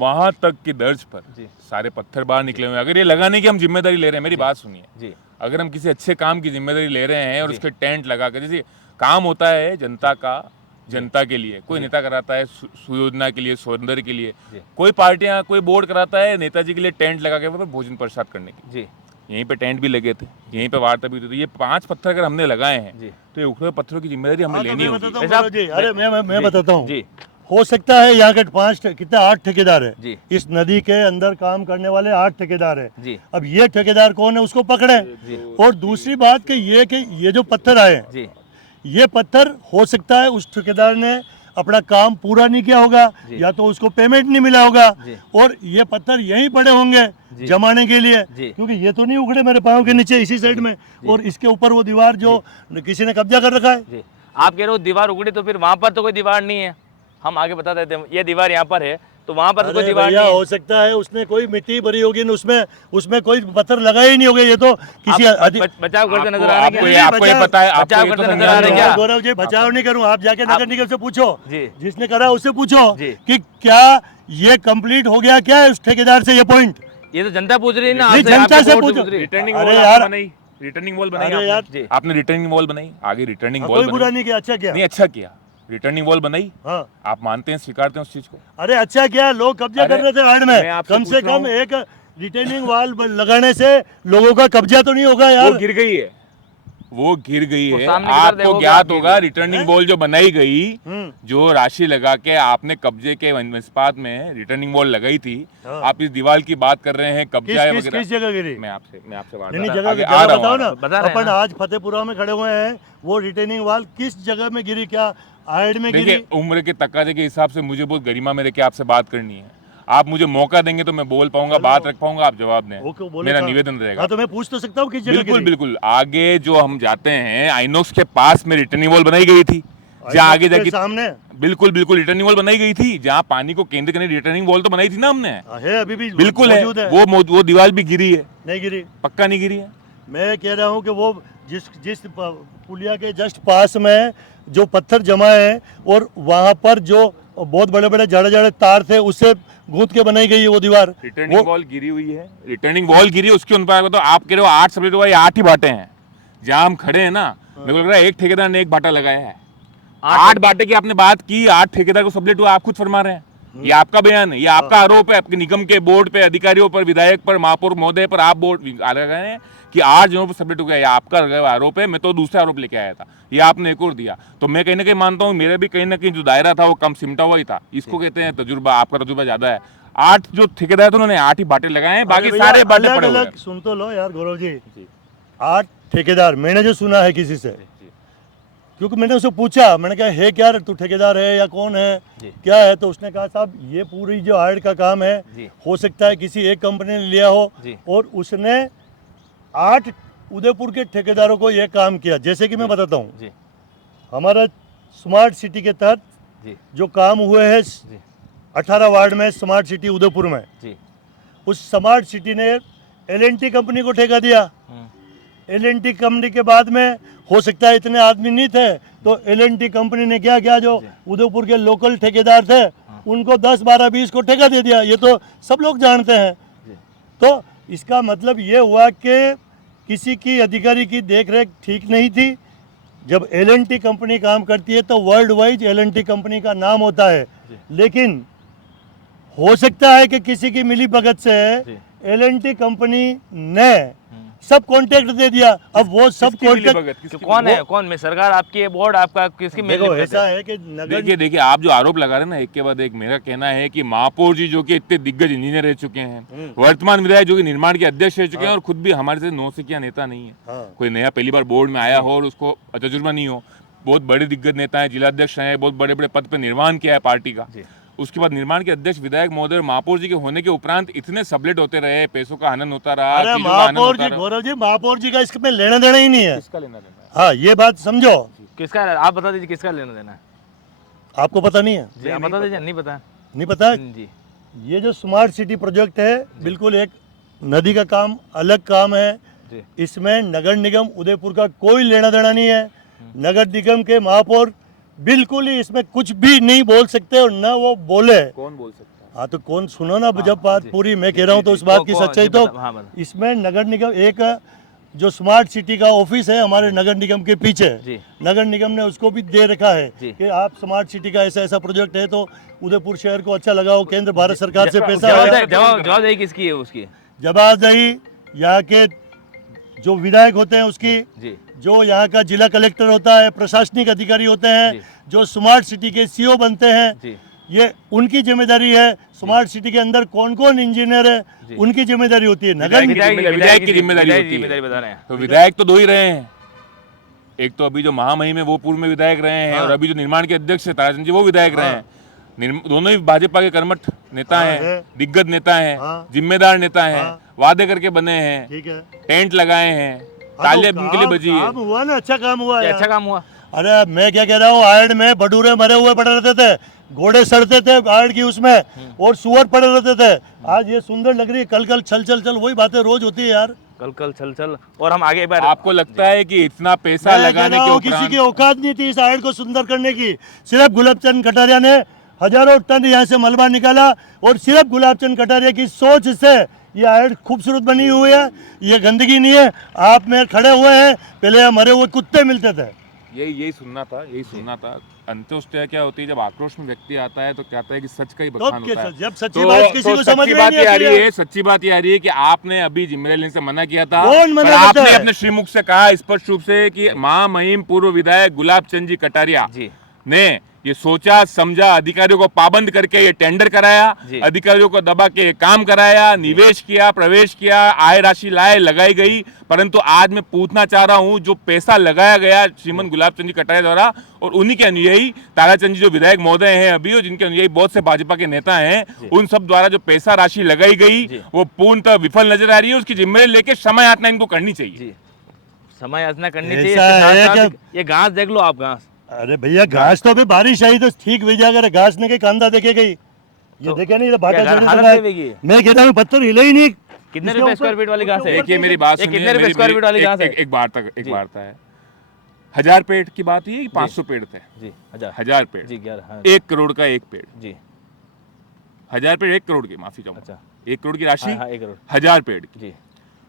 वहां तक की दर्ज पर जी सारे पत्थर बाहर निकले हुए हैं। अगर ये लगाने की हम जिम्मेदारी ले रहे हैं, मेरी बात सुनिए, जी अगर हम किसी अच्छे काम की जिम्मेदारी ले रहे हैं और जी। उसके टेंट लगा कर, जैसे काम होता है जनता का, जनता के लिए कोई नेता कराता है सुयोजना के लिए, सौंदर्य के लिए, जी। कोई पार्टियां कोई बोर्ड कराता है नेताजी के लिए टेंट लगा के वहाँ पे भोजन प्रसाद करने की। जी यहीं पे टेंट भी लगे थे, यहीं पे वार्ता भी हुई थी। ये 5 पत्थर अगर हमने लगाए हैं जी तो ये उखड़े हुए पत्थरों की जिम्मेदारी हमें हाँ, तो लेनी मैं होगी। बताता हूँ ऐसा- गौरव जी, अरे मैं जी, बताता हूँ। जी हो सकता है यहाँ के 8 ठेकेदार है, जी इस नदी के अंदर काम करने वाले 8 ठेकेदार है। जी अब ये ठेकेदार कौन है उसको पकड़े। जी और दूसरी बात कि ये जो पत्थर आए, जी ये पत्थर हो सकता है उस ठेकेदार ने अपना काम पूरा नहीं किया होगा जी। या तो उसको पेमेंट नहीं मिला होगा जी। और ये पत्थर यहीं पड़े होंगे जी। जमाने के लिए, जी। क्योंकि ये तो नहीं उखड़े मेरे पाँव के नीचे इसी साइड में, और इसके ऊपर वो दीवार जो किसी ने कब्जा कर रखा है। जी आप कह रहे हो दीवार उगड़ी, तो फिर वहाँ पर तो कोई दीवार नहीं है। हम आगे बता देते हैं, ये दीवार यहाँ पर है तो वहाँ पर तो कोई अरे दीवार भैया नहीं है। हो सकता है उसने कोई मिट्टी भरी होगी न, उसमें कोई पत्थर लगा ही नहीं होगा। ये तो किसी आप बचाव करते नजर आ रहे हैं क्या? आपको ये पता है, आपको बचाव ये तो करते नजर समझा आ रहे हैं दो। क्या? गौरव जी बचाव नहीं करूं, आप जाके नगर निगम से पूछो, जी जिसने करा उससे पूछो जी। कि क्या ये कंप्लीट हो गया क्या है उस ठेकेदार से ये पॉइंट। ये तो जनता पूछ रही है ना नहीं, आपसे, जनता आपके से बोर्ड पूछो। पूछ रही है। रिटर्निंग अरे वॉल यार, बनाई, रिटर्निंग वॉल बनाई अरे आपने। यार, जी आपने रिटर्निंग वॉल बनाई, आगे रिटर्निंग वॉल कोई बनाई। बुरा नहीं किया, अच्छा किया। नहीं, अच्छा किया, रिटर्निंग वॉल बनाई। हाँ आप मानते हैं, स्वीकारते हैं उस चीज को? अरे अच्छा किया, लोग कब्जा अरे, कर रहे थे वार्ड मैं में, आपसे कम से पूछ रहा कम हूं। एक रिटेनिंग वॉल लगाने से लोगों का कब्जा तो नहीं होगा वो यार। गिर गई है, वो गिर गई वो है। सामने की तरफ आपको देखोगे, ज्ञात आप होगा रिटर्निंग वॉल जो बनाई गई, हम्म। जो राशि लगा के आपने कब्जे के इस्पात में रिटर्निंग वॉल लगाई थी, हाँ। आप इस दीवार की बात कर रहे हैं, कब्जा है किस वगैरह। किस जगह गिरी? मैं आपसे बात नहीं आगे जगह आ जगह रहा हूं, बताओ आ ना। रहा हूं। बता रहे हैं अपन ना। आज फतेहपुरा में खड़े हुए हैं, वो रिटेनिंग वॉल किस जगह में गिरी? क्या आयड में गिरी? देखिए, उम्र के तकाजे के हिसाब से मुझे बहुत गरिमा में लेके आपसे बात करनी है। आप मुझे मौका देंगे तो मैं बोल पाऊंगा, बात रख पाऊंगा, आप जवाब दें। वो क्यों बोले मेरा था? निवेदन रहेगा। हाँ तो मैं पूछ तो सकता हूँ किस जगह बिल्कुल गिरी? बिल्कुल। आगे जो हम जाते हैं, आइनॉक्स के पास में रिटर्निंग वॉल बनाई गई थी, जहाँ आगे के जाके सामने बिल्कुल बिल्कुल रिटर्निंग वॉल बनाई गई थी, जहाँ पानी को केंद्र करने रिटर्निंग वॉल तो बनाई थी ना हमने। है, अभी भी बिल्कुल है, मौजूद है। वो दीवार भी गिरी है, नहीं गिरी। पक्का नहीं गिरी है। मैं कह रहा हूँ कि वो जिस पुलिया के जस्ट पास में जो पत्थर जमा है और वहाँ पर जो बहुत बड़े बड़े जड़े जड़े तार थे, उससे गूंथ के बनाई गई है वो दीवार। रिटर्निंग वॉल गिरी हुई है, रिटर्निंग वॉल गिरी है, उसके उन पर तो आप कह रहे हो 8 सब्जेक्ट हुआ, ये 8 ही बाटे हैं जहाँ हम खड़े हैं ना। मेरे को लग रहा है एक ठेकेदार ने एक बाटा लगाया है। 8 बाटे की आपने बात की, 8 ठेकेदार को सब्जेक्ट हुआ, आप खुद फरमा रहे हैं। ये आपका बयान है, ये आपका आरोप है आपके निगम के बोर्ड पे, अधिकारियों पर, विधायक पर, महापौर महोदय पर। आप बोर्ड लगा रहे हैं कि 8 जनों पर सब्जेक्ट हो गया, ये आपका आरोप है। मैं तो दूसरा आरोप लेके आया था, ये आपने एक और दिया। तो मैं कहीं ना कहीं मानता हूँ, मेरे भी कहीं ना कहीं जो दायरा था वो कम सिमटा हुआ ही था। इसको कहते हैं तजुर्बा, आपका तजुर्बा ज्यादा है। 8 जो ठेकेदार थे उन्होंने 8 ही बाटे लगाए हैं, बाकी सारे बाटे पड़े हुए हैं। सुन तो लो यार गौरव जी, 8 ठेकेदार मैंने जो सुना है किसी से, क्योंकि मैंने उससे पूछा, मैंने कहा है क्या तू ठेकेदार है या कौन है, क्या है? तो उसने कहा साहब ये पूरी जो आयड का काम है, हो सकता है किसी एक कंपनी ने लिया हो और उसने 8 उदयपुर के ठेकेदारों को ये काम किया। जैसे कि मैं बताता हूँ, हमारा स्मार्ट सिटी के तहत जो काम हुए हैं 18 वार्ड में स्मार्ट सिटी उदयपुर में, उस स्मार्ट सिटी ने L&T कंपनी को ठेका दिया। L&T कंपनी के बाद में हो सकता है इतने आदमी नहीं थे, तो L&T कंपनी ने क्या किया, जो उदयपुर के लोकल ठेकेदार थे उनको 10, 12, 20 को ठेका दे दिया। ये तो सब लोग जानते हैं। तो इसका मतलब ये हुआ कि किसी की अधिकारी की देखरेख ठीक नहीं थी। जब L&T कंपनी काम करती है तो वर्ल्ड वाइड L&T कंपनी का नाम होता है, लेकिन हो सकता है कि किसी की मिली भगत से L&T कंपनी ने सब कॉन्ट्रैक्ट दे दिया। अब वो सब कॉन्ट्रैक्ट कौन है? कौन में सरकार आपकी है, बोर्ड आपका, किसकी मिली देखो भगत ऐसा है? है कि नगर देखिए आप जो आरोप लगा रहे हैं ना, एक के बाद एक, मेरा कहना है कि महापौर जी जो कि इतने दिग्गज इंजीनियर रह चुके हैं, वर्तमान विधायक जो कि निर्माण के अध्यक्ष रह चुके हैं, और खुद भी हमारे से नौसिखिया नेता नहीं है। हाँ। कोई नया पहली बार बोर्ड में आया हो और उसको तजुर्बा नहीं हो, बहुत बड़े दिग्गज नेता है, जिलाध्यक्ष रहे, बहुत बड़े बड़े पद पर निर्माण किया है पार्टी का। उसके बाद निर्माण के अध्यक्ष, विधायक महोदय, महापौर जी के होने के उपरांत इतने सबलेट होते रहे, पैसों का हनन होता रहा, अरे चीजों का हनन महापौर होता जी, रहा। गौरव जी, महापौर जी का इसमें लेना देना ही नहीं है। किसका लेना देना है? हाँ ये बात समझो। किसका? आप बता दीजिए किसका लेना देना है। आपको पता नहीं है? जी आप बता दीजिए। नहीं पता नहीं पता है? जी। ये जो स्मार्ट सिटी प्रोजेक्ट है, बिल्कुल एक नदी का काम, अलग काम है। जी। इसमें नगर निगम उदयपुर का कोई लेना देना नहीं है। नगर निगम के महापौर बिल्कुल ही इसमें कुछ भी नहीं बोल सकते और न वो बोले। कौन बोल सकता है? हाँ तो कौन, सुनो ना जब बात पूरी मैं कह रहा हूँ तो उस बात की सच्चाई तो हाँ बता। इसमें नगर निगम, एक जो स्मार्ट सिटी का ऑफिस है हमारे नगर निगम के पीछे, जी। नगर निगम ने उसको भी दे रखा है जी। कि आप स्मार्ट सिटी का ऐसा ऐसा प्रोजेक्ट है तो उदयपुर शहर को अच्छा लगाओ, केंद्र भारत सरकार से पैसा आया। जवाबदेही किसकी है उसकी? जवाबदेही यहाँ के जो विधायक होते हैं उसकी, जी। जो यहाँ का जिला कलेक्टर होता है, प्रशासनिक अधिकारी होते हैं, जो स्मार्ट सिटी के सीईओ बनते हैं, जी। ये उनकी जिम्मेदारी है। स्मार्ट सिटी के अंदर कौन कौन इंजीनियर है उनकी जिम्मेदारी होती है। नगर विधायक की जिम्मेदारी होती है। बता रहे हैं। तो विधायक तो 2 ही रहे हैं, एक तो अभी जो महामहिम है वो पूर्व में विधायक रहे हैं, और अभी जो निर्माण के अध्यक्ष है ताराचंद जी वो विधायक रहे हैं। दोनों ही भाजपा के कर्मठ नेता हैं, दिग्गज नेता हैं, जिम्मेदार नेता हैं, वादे करके बने हैं, ठीक है, टेंट लगाए हैं, तालियां उनके लिए बजी है। काम हुआ ना, अच्छा काम हुआ है। अच्छा काम हुआ। अरे मैं क्या कह रहा हूँ, आयड में भटूरे मरे हुए पड़े रहते थे, घोड़े सड़ते थे आयड की उसमें, और सुअर पड़े रहते थे। आज ये सुंदर लग रही है, कल कल छल छल चल, वही बातें रोज होती है यार। कल कल छल छल। और हम आगे एक बार, आपको लगता है कि इतना पैसा लगाने के किसी की औकात नहीं थी इस आयड को सुंदर करने की। सिर्फ गुलाबचंद कटारिया ने हजारों टन यहाँ से मलबा निकाला, और सिर्फ गुलाबचंद कटारिया की सोच से ये आयड खूबसूरत बनी हुई है। ये गंदगी नहीं है। आप में खड़े हुए हैं, पहले यहाँ मरे हुए कुत्ते मिलते थे। यही सुनना था अंत्योदय क्या होती है, जब आक्रोश में व्यक्ति आता है तो कहता है कि सच का ही तो बखान होता है। जब सच्ची बात किसी को समझ में बात नहीं ये आ आती रही है। है, सच्ची बात ये आ रही है कि आपने अभी जिम्मेदारी से मना किया था, कौन मना पर करता आपने है? अपने श्रीमुख से कहा स्पष्ट रूप से कि महामहिम पूर्व विधायक गुलाब चंद जी कटारिया जी ने ये सोचा समझा, अधिकारियों को पाबंद करके ये टेंडर कराया, जी। अधिकारियों को दबा के ये काम कराया, निवेश किया, प्रवेश किया, आय राशि लाए, लगाई गई। परंतु आज मैं पूछना चाह रहा हूं, जो पैसा लगाया गया श्रीमंत गुलाब चंद जी कटारिया द्वारा और उन्हीं के अनुयायी ताराचंद जी जो विधायक महोदय हैं अभी, और जिनके अनुयायी बहुत से भाजपा के नेता हैं, उन सब द्वारा जो पैसा राशि लगाई गई वो पूर्णतः विफल नजर आ रही है। उसकी जिम्मेदारी लेके समय यातना इनको करनी चाहिए। जी, समय याचना करनी ऐसा चाहिए। इसके है साथ-साथ कि- ये घास देख लो आप, घास अरे भैया घास तो अभी बारिश आई तो ठीक भेजा, अगर घास ने के कांदा देखे गई, ये तो देखे नहीं, ये भाटा क्या चढ़ने हालत लगा है। देगी? मैं कहता हूँ पत्थर हिले ही नहीं। कितने इसके रुपए ऊपर- स्क्वायर फीट वाली घास है? देखिए मेरी बात ये सुनिए, कितने रुपए स्क्वायर फीट वाली घास है? एक बार तक एक जी। वार्ता है। 1000 पेड़ की बात है, 500 पेड़ थे। जी 1000 1000 पेड़, जी 11 हाँ 1 करोड़ का एक पेड़। जी 1000 पेड़ 1 करोड़ की, माफी चाहूंगा, अच्छा 1 करोड़ की राशि, हाँ 1 करोड़ 1000 पेड़ की, जी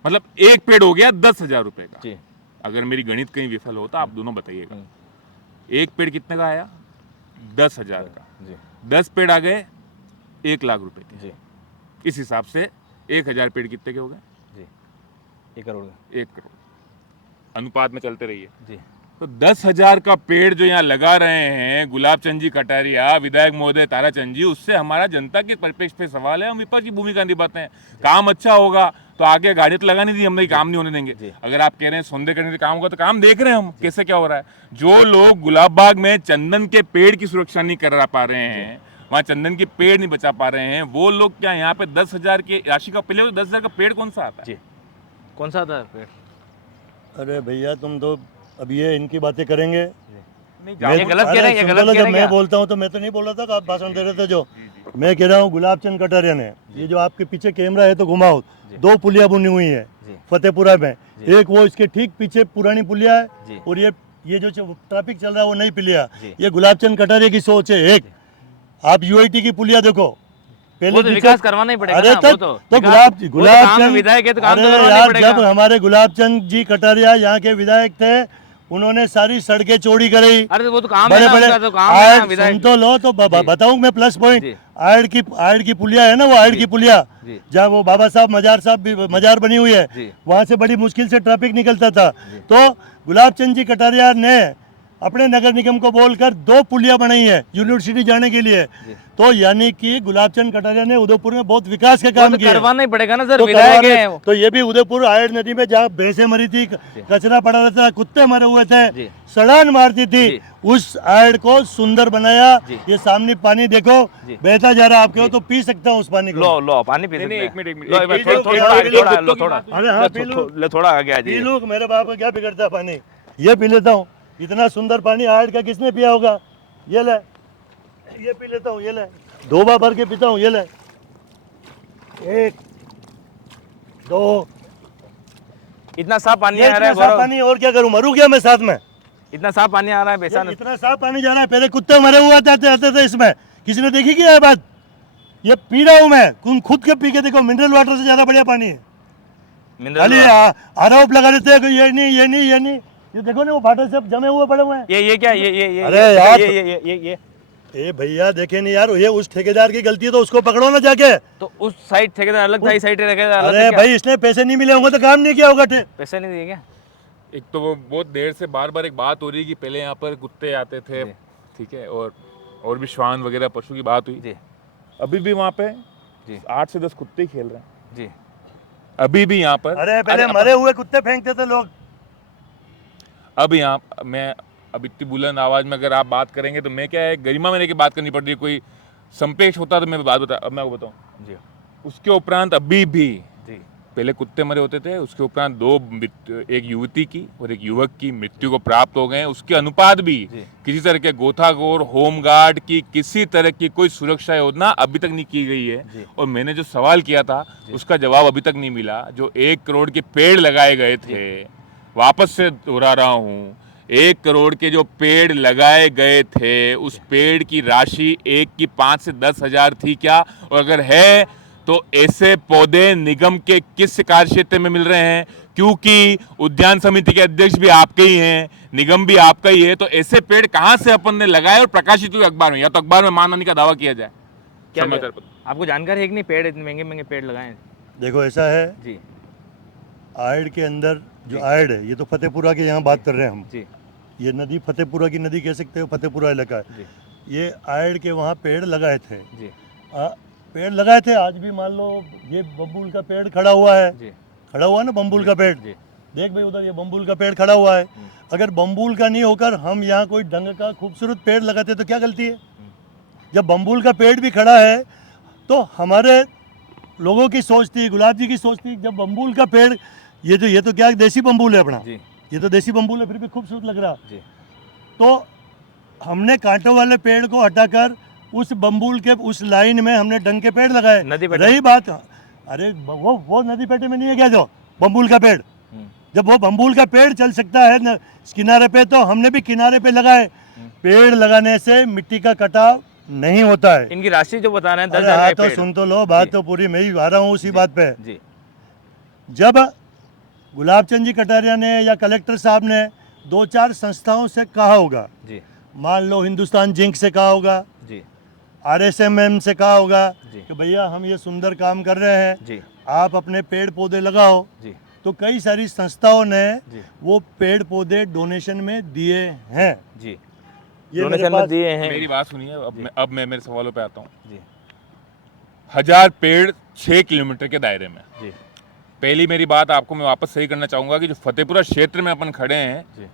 मतलब एक पेड़ हो गया 10,000 रुपए का। जी अगर मेरी गणित कहीं विफल हो तो आप दोनों बताइएगा। हम्म। एक पेड़ कितने का आया? 10,000 का। जी 10 पेड़ आ गए 1 लाख रुपए के। जी इस हिसाब से 1000 पेड़ कितने के हो गए? जी 1 करोड़ का 1 करोड़। अनुपात में चलते रहिए। जी तो 10,000 का पेड़ जो यहाँ लगा रहे हैं गुलाब चंद जी कटारिया, विधायक महोदय ताराचंद जी, उससे हमारा जनता के परिप्रेक्ष्य पे सवाल है। हम विपक्ष की भूमिका निभाते हैं। काम अच्छा होगा तो आगे गाड़ी तो लगानी थी, हमने काम नहीं होने देंगे। अगर आप कह रहे हैं सौंदर्य करने से काम होगा तो काम देख रहे हैं हम कैसे क्या हो रहा है। जो लोग गुलाब बाग में चंदन के पेड़ की सुरक्षा नहीं कर पा रहे हैं, वहाँ चंदन के पेड़ नहीं बचा पा रहे हैं, वो लोग क्या यहाँ पे 10,000 की राशि का, पहले 10,000 का पेड़ कौन सा आता है? जी कौन सा था पेड़? अरे भैया तुम तो अब ये इनकी बातें करेंगे। ये गलत कह रहे हैं, ये सुन गलत लो, कह जब रहे हैं मैं क्या? बोलता हूँ तो मैं तो नहीं बोल रहा था कि आप भाषण दे रहे थे जो। मैं कह रहा हूँ गुलाब चंद कटारिया ने, ये जो आपके पीछे कैमरा है तो घुमाओ, 2 पुलिया बुनी हुई है जी। फतेहपुरा में। एक वो इसके ठीक पीछे पुरानी पुलिया जी। है, और ये जो ट्रैफिक चल रहा है वो नई पुलिया। जी। ये गुलाब चंद कटारिया की सोच है। एक आप यूआईटी की पुलिया देखो, वो तो पीछे- विकास करवाना ही पड़ेगा अरे ना, तो वो तो गुलाब वो तो गुलाब काम है, चंद विधायक है तो काम तो अरे करवाना ही यार, पड़ेगा। जब हमारे गुलाब चंद जी कटारिया यहाँ के विधायक थे, उन्होंने सारी सड़कें चौड़ी कराई। अरे वो तो काम है बड़े ना, बड़े उनका तो काम है ना, आयड सुन विधायक। तो लो तो बताऊं मैं प्लस पॉइंट। जी। आयड की पुलिया है ना, वो आयड की पुलिया जी। जहाँ वो बाबा साहब मजार बनी हुई है, जी। वहां से बड़ी मुश्किल से ट्रैफिक निकलता था। तो गुलाब चंद जी कटारिया ने अपने नगर निगम को बोलकर 2 पुलिया बनाई है यूनिवर्सिटी जाने के लिए। तो यानी कि गुलाब चंद कटारिया ने उदयपुर में बहुत विकास के काम वो तो किए। करवाना ही पड़ेगा ना सर, तो विधायक करवाने- है वो। तो ये भी उदयपुर आयड नदी में जहाँ भैंसें मरी थी, कचरा पड़ा रहता था, कुत्ते मरे हुए थे, जी। सड़ान मारती थी, जी। उस आयड को सुंदर बनाया। जी। ये सामने पानी देखो जी। बहता जा रहा है, आपके हो तो पी सकता हूँ उस पानी को। लो लो पानी पी नहीं, सकते नहीं, हैं। एक मिनट, एक मिनट, लो, एक एक बार मिनट, थोड़ा एक थोड़ा मिनट, आगे, थोड़ा एक लो, मिनट, थोड़ा अरे हाँ, पी लो। ले थोड़ा आगे आ पी जाइए। लो, मेरे बाप को क्या बिगड़ता है पानी, ये पी लेता हूँ। इतना सुंदर पानी आयड का किसने पिया होगा? ये ले, ये पी लेता हूँ, ये ले, 2 बार भर के पीता हूँ, ये ले, 1 2 इतना साफ पानी ये आ रहा इतना है साफ गौरव, पानी, और क्या करूँ, मरू क्या मैं साथ में? इतना साफ पानी आ रहा है बेसन। ये इतना साफ पानी जा रहा है, पहले कुत्ते मरे हुए आते थे इसमें, किसी ने देखी क्या है बात? ये पी रहा हूँ मैं, तुम खुद के पी के देखो, मिनरल वाटर से ज्यादा बढ़िया पानी है। खाली आरोप लगा देते हैं कि ये नहीं, ये देखो ना वो भाटे से जमे हुए पड़े हुए हैं। ये क्या ये अरे यार, ये ए भैया देखे नहीं यार, ये उस ठेकेदार की गलती है, तो उसको पकड़ो ना जाके। तो उस साइड ठेकेदार अलग था, इस साइड ठेकेदार अलग अरे था। भाई इसने पैसे नहीं मिले होंगे तो काम नहीं किया होगा। पैसे नहीं दिए क्या? एक तो वो बहुत देर से बार बार एक बात हो रही है कि पहले यहाँ पर कुत्ते आते थे, जी। ठीक है, और भी श्वान वगैरह पशु की बात हुई। जी अभी भी वहाँ पे जी 8 से 10 कुत्ते ही खेल रहे हैं जी अभी भी यहाँ पर। अरे पहले मरे हुए कुत्ते फेंकते थे लोग। अब यहाँ मैं अब इतनी बुलंद आवाज में अगर आप बात करेंगे तो मैं क्या है, गरिमा में लेके बात करनी पड़ रही है। कोई संपेश होता तो मैं बात बता, अब मैं आपको बताऊँ। जी उसके उपरांत अभी भी जी पहले कुत्ते मरे होते थे, उसके उपरांत 2 एक युवती की और एक युवक की मृत्यु को प्राप्त हो गए। उसके अनुपात भी जी। किसी तरह के गोताखोर होमगार्ड की किसी तरह की कोई सुरक्षा योजना अभी तक नहीं की गई जी। है। और मैंने जो सवाल किया था उसका जवाब अभी तक नहीं मिला। जो 1 करोड़ के पेड़ लगाए गए थे, वापस से दोहरा रहा हूँ, 1 करोड़ के जो पेड़ लगाए गए थे, उस पेड़ की राशि एक की 5 से 10 हजार थी क्या? और अगर है तो ऐसे पौधे निगम के किस कार्य क्षेत्र में मिल रहे हैं? क्योंकि उद्यान समिति के अध्यक्ष भी आपके ही हैं, निगम भी आपका ही है, तो ऐसे पेड़ कहां से अपन ने लगाए और प्रकाशित हुए अखबार में, या तो अखबार में मानहानि का दावा किया जाए? क्या समाचार पत्र। आपको जानकारी है कि नहीं पेड़ इतने महंगे महंगे पेड़ लगाए हैं? देखो ऐसा है, जी आयड के अंदर जो आयड है, ये तो फतेहपुरा की यहाँ बात कर रहे हैं हम। जी ये नदी फतेहपुरा की नदी कह सकते हो, फतेहपुरा इलाका है। जी ये आयड के वहाँ पेड़ लगाए थे। जी पेड़ लगाए थे, आज भी मान लो ये बम्बूल का पेड़ खड़ा हुआ है, जी खड़ा हुआ है ना बम्बूल का पेड़। जी देख भाई उधर ये बम्बूल का पेड़ खड़ा हुआ है। अगर बम्बूल का नहीं होकर हम यहाँ कोई ढंग का खूबसूरत पेड़ लगाते तो क्या गलती है? जब बम्बूल का पेड़ भी खड़ा है तो हमारे लोगों की सोच थी, गुलाब जी की सोच थी, जब बम्बूल का पेड़, ये तो क्या देसी बम्बूल है अपना, जी ये तो देसी बम्बूल है, फिर भी खूबसूरत लग रहा। जी तो हमने कांटों वाले पेड़ को हटाकर उस बम्बूल के उस लाइन में हमने ढंग के पेड़ लगाए। नदी पेटे। रही बात, अरे वो नदी पेटे में नहीं है क्या जो बम्बूल का पेड़? जब वो बम्बूल का पेड़ चल सकता है न किनारे पे, तो हमने भी किनारे पे लगाए। पेड़ लगाने से मिट्टी का कटाव नहीं होता है। इनकी राशि जो बता रहे हैं 10,000 अरे हाँ, के तो पेड़। सुन तो लो, बात तो पूरी मैं ही आ रहा हूँ उसी बात पे। जी जब गुलाब चंद जी कटारिया ने या कलेक्टर साहब ने 2-4 संस्थाओं से कहा होगा, जी मान लो हिंदुस्तान जिंक से कहा होगा, जी RSMM से कहा होगा जी। कि भैया हम ये सुंदर काम कर रहे हैं, जी आप अपने पेड़ पौधे लगाओ, जी तो कई सारी संस्थाओं ने जी वो पेड़ पौधे डोनेशन में दिए हैं। जी ये मेरे डोनेशन में पास- दिए हैं। मेरी बात सुनिए, अब मैं मेरे सवालों पे आता हूँ। जी 1000 पेड़ 6 किलोमीटर के दायरे में। जी पहली मेरी बात आपको मैं वापस सही करना चाहूंगा कि जो फतेहपुरा क्षेत्र में अपन खड़े हैं, जी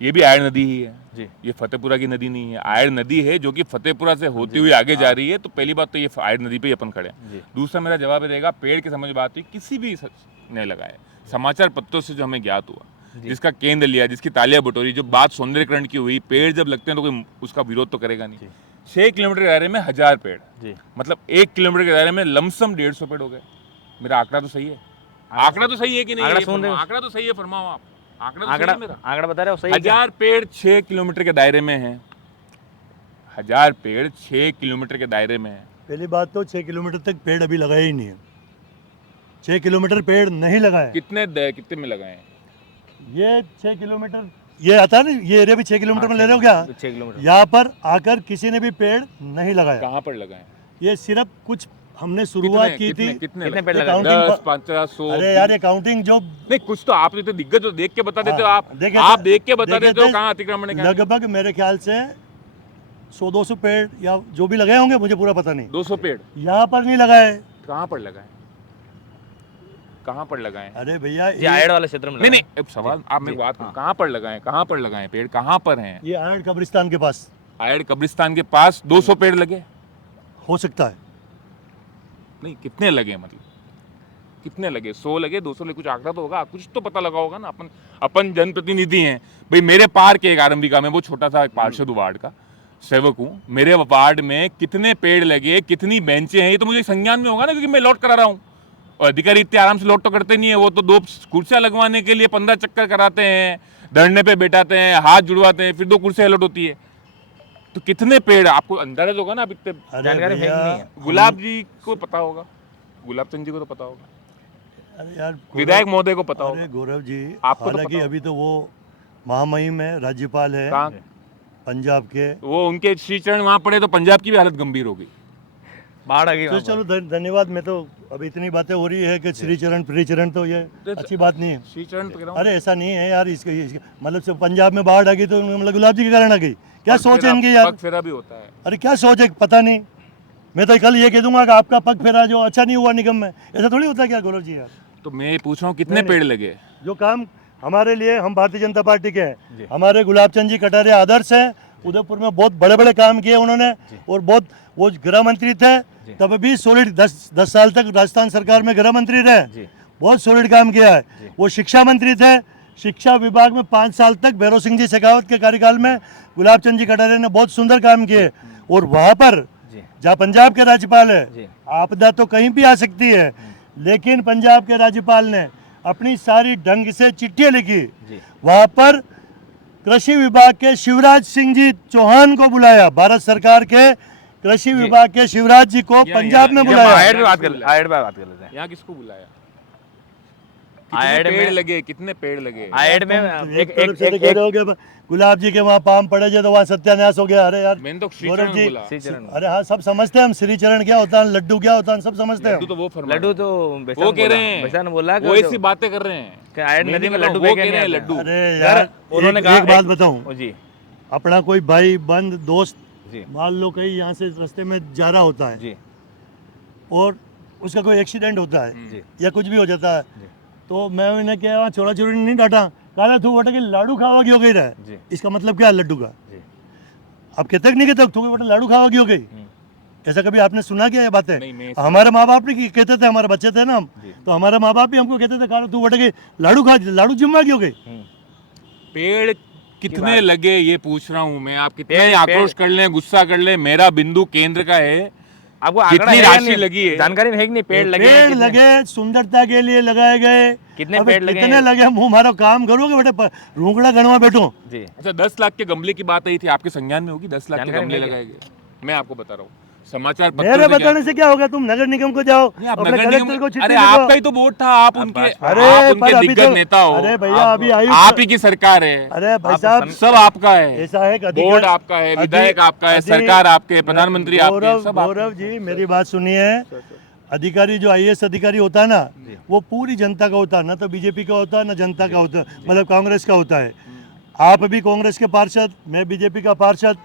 ये भी आयर नदी ही है। जी ये फतेहपुरा की नदी नहीं है, आयर नदी है जो कि फतेहपुरा से होती हुई आगे जा रही है। तो पहली बात तो ये आयर नदी पे ही अपन खड़े हैं। जी दूसरा मेरा जवाब ये रहेगा, पेड़ की समझ बात हुई किसी भी ने लगाए, समाचार पत्रों से जो हमें ज्ञात हुआ, जी। जिसका केंद्र लिया, जिसकी तालियां बटोरी, जो बात सौंदर्यकरण की हुई, पेड़ जब लगते हैं तो कोई उसका विरोध तो करेगा नहीं। 6 किलोमीटर के दायरे में 1000 पेड़, जी मतलब 1 किलोमीटर के दायरे में लमसम 150 पेड़ हो गए। मेरा आंकड़ा तो सही है? आंकड़ा तो सही है कि नहीं? आंकड़ा ये सुन रहे हो? आंकड़ा तो सही है, फरमाओ आप। आंकड़ा तो सही आंकड़ा है मेरा? आंकड़ा बता रहे हो सही है क्या? 1000 पेड़ 6 किलोमीटर के दायरे में है। 1000 पेड़ 6 किलोमीटर के दायरे में है। पहली बात तो 6 किलोमीटर तक पेड़ अभी लगाए ही नहीं है। 6 किलोमीटर पेड़ नहीं लगाए। कितने में लगाए हैं? ये 6 किलोमीटर ये आता है ना, ये एरिया भी 6 किलोमीटर में ले रहे हो क्या? 6 किलोमीटर। यहाँ पर आकर किसी ने भी पेड़ नहीं लगाया। कहाँ पर लगाए? ये सिर्फ कुछ हमने शुरुआत की थी। कितने कितने पेड़ ये लगाए? काउंटिंग 10, 50, 100? अरे यार ये काउंटिंग जो नहीं, कुछ तो आप तो दिग्गज तो देख के बता देते हो। हाँ, आप देखे आप थे- देख के बता देखे देते हो थे, कहाँ अतिक्रमण है, कहाँ नहीं। लगभग मेरे ख्याल से 100-200 पेड़ या जो भी लगाए होंगे, मुझे पूरा पता नहीं। 200 पेड़ यहाँ पर नहीं लगाए। कहाँ पर लगाए? कहाँ पर लगाए? अरे भैया जी आयड वाले क्षेत्र में नहीं लगाए। नहीं, अब सवाल आप मेरे जी, को बात करो, हाँ। कहाँ पर लगाए? कहाँ पर लगाए पेड़? कहाँ पर हैं? ये आयड कब्रिस्तान के पास आयर कब्रिस्तान के पास 200 पेड़ लगे? हो सकता है। नहीं, कितने लगे? मतलब कितने लगे? 100 लगे, 200 लगे? कुछ आंकड़ा तो होगा, कुछ तो पता लगा होगा ना। अपन जनप्रतिनिधि हैं भाई। मेरे पार के एक आरंभी का, मैं वो छोटा सा एक पार्षद वार्ड का सेवक हूँ। मेरे वार्ड में कितने पेड़ लगे, कितनी बेंचें हैं, ये तो मुझे संज्ञान में होगा ना, क्योंकि मैं लॉट करा रहा हूँ। और अधिकारी इतने आराम से लॉट तो करते नहीं है। वो तो 2 कुर्सियां लगवाने के लिए 15 चक्कर कराते हैं, धरने पे बैठाते हैं, हाथ जुड़वाते हैं, फिर 2 कुर्सियां अलॉट होती है। तो कितने पेड़ आपको अंदाजा तो होगा ना? अब इतने अरे जानकारी भैया, फेंक नहीं है। गुलाब जी को पता होगा, गुलाब चंद जी को तो पता होगा, अरे यार विधायक महोदय को पता अरे होगा। गौरव जी, आपको तो हालांकि पता अभी तो वो महामहिम है, राज्यपाल है कहाँ? पंजाब के। वो उनके श्री चरण वहां पड़े तो पंजाब की भी हालत गंभीर हो गई। बाढ़ आ गई तो वहाँ पर। चलो धन्यवाद। मैं तो अभी इतनी बातें हो रही है कि श्री चरण प्री चरण, तो ये अच्छी बात नहीं है। श्री चरण तो कह रहा हूँ। अरे ऐसा नहीं है यार, मतलब से पंजाब में बाढ़ आ गई तो मतलब गुलाब जी के कारण आ गई। क्या सोच है इनकी यार? पग फेरा भी होता है। अरे क्या सोच है पता नहीं। मैं तो कल ये कह दूंगा कि आपका पग फेरा जो अच्छा नहीं हुआ निगम में, ऐसा थोड़ी होता है क्या गौरव जी यार? तो मैं पूछ रहा हूँ कितने पेड़ लगे? जो काम हमारे लिए, हम भारतीय जनता पार्टी के हैं, जी। हमारे गुलाब चंद जी कटारिया आदर्श हैं। उदयपुर में बहुत बड़े बड़े काम किए उन्होंने, और बहुत, वो गृह मंत्री थे तब भी सॉलिड 10 साल तक राजस्थान सरकार में गृह मंत्री जी। रहे, बहुत सॉलिड काम किया है। वो शिक्षा मंत्री थे, शिक्षा विभाग में 5 साल तक भैरव सिंह जी शेखावत के कार्यकाल में गुलाब चंद जी कटारिया ने बहुत सुंदर काम किए। और वहाँ पर जी जहाँ पंजाब के राज्यपाल जी। है, आपदा तो कहीं भी आ सकती है, लेकिन पंजाब के राज्यपाल ने अपनी सारी ढंग से चिट्ठियाँ लिखी। जी वहाँ पर कृषि विभाग के शिवराज सिंह जी चौहान को बुलाया, भारत सरकार के कृषि विभाग के शिवराज जी को पंजाब में यहाँ बुलाया। आयड पे बात कर आयड पे बात कर लेते हैं। यहाँ किसको बुलाया? आयड कितने पेड़ में लगे? कितने पेड़ लगे? आयड में एक तरफ से तो कह रहे हो कि गुलाब जी के वहाँ पाम पड़े जो तो वहाँ सत्यानाश हो गया। अरे यार मैंने तो श्री गौरव चरण जी, बोला। श्री चरण अरे हाँ सब समझते हैं हम, श्री चरण क्या होता है, लड्डू क्या होता है, सब समझते हैं लड्डू तो वो फरमा लड्डू तो वो कह रहे हैं, बेसन बोला वो ऐसी बातें कर रहे हैं कि आयड मैं नदी में नहीं लड्डू कर रहा हूँ, वो फेंके कह रहे हैं नहीं लड्डू। अरे यार, यार उन्होंने एक, कहा एक बात बताऊं, ओ जी अपना कोई भाई बंद दोस्त जी मान लो कहीं यहाँ से रास्ते में जा रहा होता है जी और उसका कोई एक्सीडेंट होता है जी या कुछ भी हो जाता है, जी तो मैं उन्हें क्या वहाँ छोरा छोरी नहीं डांटा, कहा तू बेटा कि लाडू खावा क्यों गई रहा जी। है, इसका मतलब क्या है लड्डू का? जी आप कहते कि नहीं कहते तू बेटा लाडू खावा क्यों गई? ऐसा कभी आपने सुना क्या ये बातें? नहीं, मैं हमारे माँ बाप भी कहते थे, हमारे बच्चे थे ना हम, जी। तो हमारे माँ बाप भी हमको कहते थे कहा तू बेटा कि लाडू खा, लाडू जिम्मा क्यों गई? पेड़ कितने लगे ये पूछ रहा हूँ मैं। आप कितने पेड़- आक्रोश कर लें, गुस्सा कर लें, मेरा बिंदु केंद्र का है। आपको आंकड़ा कितनी है या राशि नहीं? लगी है? जानकारी में है कि नहीं? पेड़ लगे हैं पेड़ कितने? लगे सुंदरता के लिए लगाए गए। कितने अब पेड़ लगे कितने हैं? लगे? मुंह मारो काम करोगे बेटे, रूंगड़ा गणवा बैठो। जी अच्छा 10 लाख के गमले की बात आई थी, आपके संज्ञान में होगी? 10 लाख के जानकारी गमले नहीं है। लगाए गए। मैं आपको बता रहा हूँ, समाचार पत्रों मेरे से क्या- बताने से क्या होगा? तुम नगर निगम को जाओ, नहीं, आप अपने नगर कलेक्टर निगम को में- चिट्ठी अरे लिखो। आपका ही तो वोट था, आप उनके अरे, आप पर उनके अभी दिग्गज तो- नेता हो। अरे भैया, आप- अभी आयुक्त- आप ही की सरकार है, अरे भाई आप साहब सब आपका है। ऐसा है कि अधिकार- बोर्ड आपका है, विधायक आपका है, सरकार आपके, प्रधानमंत्री आपके, गौरव सब आपके। गौरव जी मेरी बात सुनिए, अधिकारी जो आईएएस अधिकारी होता है ना, वो पूरी जनता का होता है, ना तो बीजेपी का होता है ना जनता का होता है, मतलब कांग्रेस का होता है। आप भी कांग्रेस के पार्षद, मैं बीजेपी का पार्षद।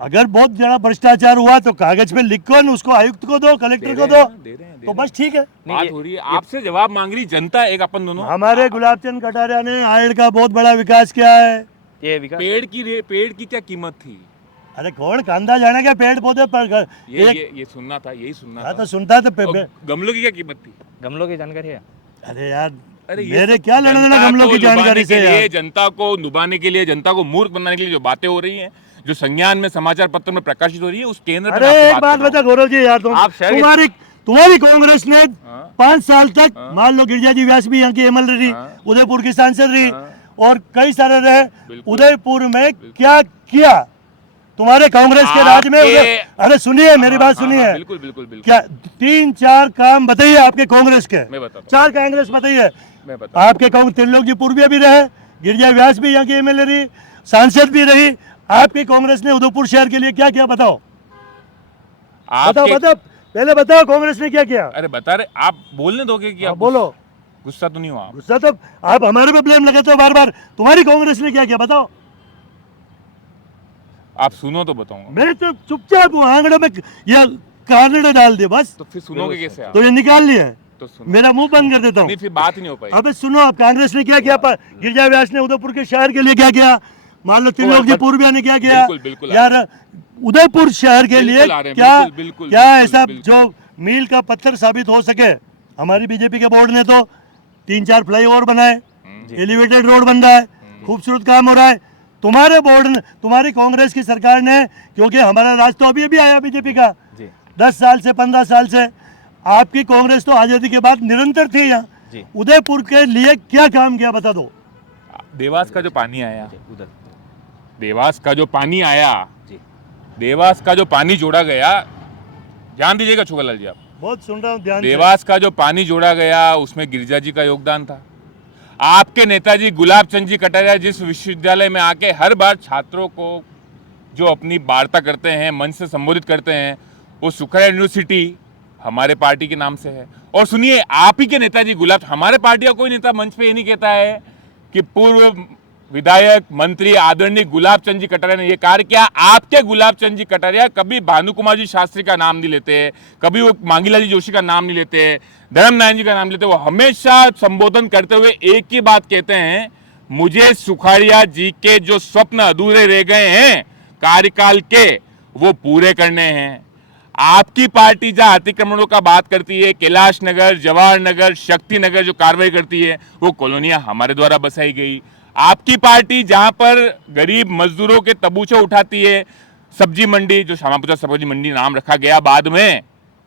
अगर बहुत ज्यादा भ्रष्टाचार हुआ तो कागज पे लिखो न, उसको आयुक्त को दो, कलेक्टर को दो, दे रहे हैं, तो बस ठीक है। बात हो रही है, आपसे जवाब मांग रही जनता, एक अपन दोनों। हमारे गुलाब चंद कटारिया ने आयड का बहुत बड़ा विकास किया है। ये विकास पेड़ की क्या कीमत थी? अरे कौन कांदा जाने के पेड़ पौधे पर ये सुनना था, यही सुनना हाँ था। तो सुनता तो और गमलों की क्या कीमत थी? गमलों की जानकारी है? अरे यार अरे ये मेरे सब क्या लेना देना जनता गमलों को की लुभाने जानकारी के से लिए, यार। जनता को लुभाने के लिए, जनता को मूर्ख बनाने के लिए जो बातें हो रही हैं, जो संज्ञान में समाचार पत्र में प्रकाशित हो रही है, उस केंद्र पे मैं अरे आपसे एक बात कर रहा बता गौरव जी यार, आप शहर के- तुम्हारी कांग्रेस ने हाँ। 5 साल तक मान लो गिरजा जी व्यास भी यहाँ की एमएलए रही, हाँ। उदयपुर की सांसद रही हाँ। और कई सारे रहे। बिल्कुल। उदयपुर में क्या किया तुम्हारे कांग्रेस के राज में? अरे सुनिए मेरी हूं। बात हाँ, सुनिए, हाँ, बिल्कुल बिल्कुल बिल्कुल क्या 3-4 काम बताइए आपके कांग्रेस के? मैं बताता हूं। 4 कांग्रेस बताइए मैं बता आपके। त्रिलोक जी पूर्वी भी रहे, गिरजा व्यास भी यहाँ की एमएलए रही, सांसद भी रही। आपकी कांग्रेस ने उदयपुर शहर के लिए क्या किया बताओ? बताओ आपके बताओ, पहले बताओ कांग्रेस ने क्या किया? अरे बता रहे, आप बोलने दोगे कि हाँ, आप बोलो। गुस्सा तो नहीं हुआ आप? गुस्सा तो आप हमारे पे ब्लेम लगाते हो बार बार। तुम्हारी कांग्रेस ने क्या किया बताओ? आप सुनो तो बताऊंगा। मैं तो चुपचाप हूँ, आंगड़े में या कानड़े डाल दिए बस, तो फिर सुनोगे कैसे आप? तो ये निकाल लिया है, तो सुनो, मेरा मुंह बंद कर देता हूँ। नहीं फिर बात ही नहीं हो पाई। अबे सुनो, आप कांग्रेस ने क्या किया? गिरजा व्यास ने उदयपुर के शहर के लिए क्या किया? मान लो त्रिलोक जी पूर्विया ने क्या किया? बिल्कुल, बिल्कुल यार उदयपुर शहर के लिए बिल्कुल आ रहे हैं, क्या बिल्कुल, बिल्कुल, क्या बिल्कुल, ऐसा बिल्कुल। जो मील का पत्थर साबित हो सके? हमारी बीजेपी के बोर्ड ने तो 3-4 फ्लाईओवर बनाए, एलिवेटेड रोड बन रहा है, खूबसूरत काम हो रहा है। तुम्हारे बोर्ड ने, तुम्हारी कांग्रेस की सरकार ने, क्योंकि हमारा राज तो अभी अभी आया बीजेपी का, जी 10 साल से 15 साल से, आपकी कांग्रेस तो आजादी के बाद निरंतर थी यहाँ। जी। उदयपुर के लिए क्या काम किया बता दो? देवास का जो पानी आया, उधर देवास का जो पानी आया, जी देवास का जो पानी जोड़ा गया, ध्यान दीजिएगा छोगालाल जी आप, बहुत सुन रहा हूँ ध्यान से। देवास का जो पानी जोड़ा गया उसमें गिरिजा जी का योगदान था। आपके नेताजी गुलाब चंद जी कटारिया जिस विश्वविद्यालय में आके हर बार छात्रों को जो अपनी वार्ता करते हैं, मंच से संबोधित करते हैं, वो सुखरा यूनिवर्सिटी हमारे पार्टी के नाम से है। और सुनिए, आप ही के नेताजी गुलाब, हमारे पार्टी का कोई नेता मंच पे ये नहीं कहता है कि पूर्व विधायक मंत्री आदरणीय गुलाब चंद जी कटारिया ने ये कार्य किया। आपके गुलाब चंद जी कटारिया कभी भानु कुमार जी शास्त्री का नाम नहीं लेते, कभी वो मांगीलाल जी जोशी का नाम नहीं लेते, धर्म नारायण जी का नाम लेते। वो हमेशा संबोधन करते हुए एक ही बात कहते हैं, मुझे सुखाड़िया जी के जो स्वप्न अधूरे रह गए हैं कार्यकाल के, वो पूरे करने हैं। आपकी पार्टी जहां अतिक्रमणों का बात करती है, कैलाश नगर, जवाहर नगर, शक्ति नगर जो कार्रवाई करती है, वो कॉलोनियां हमारे द्वारा बसाई गई। आपकी पार्टी जहां पर गरीब मजदूरों के तबूचे उठाती है, सब्जी मंडी जो श्यामापुरा सब्जी मंडी नाम रखा गया बाद में,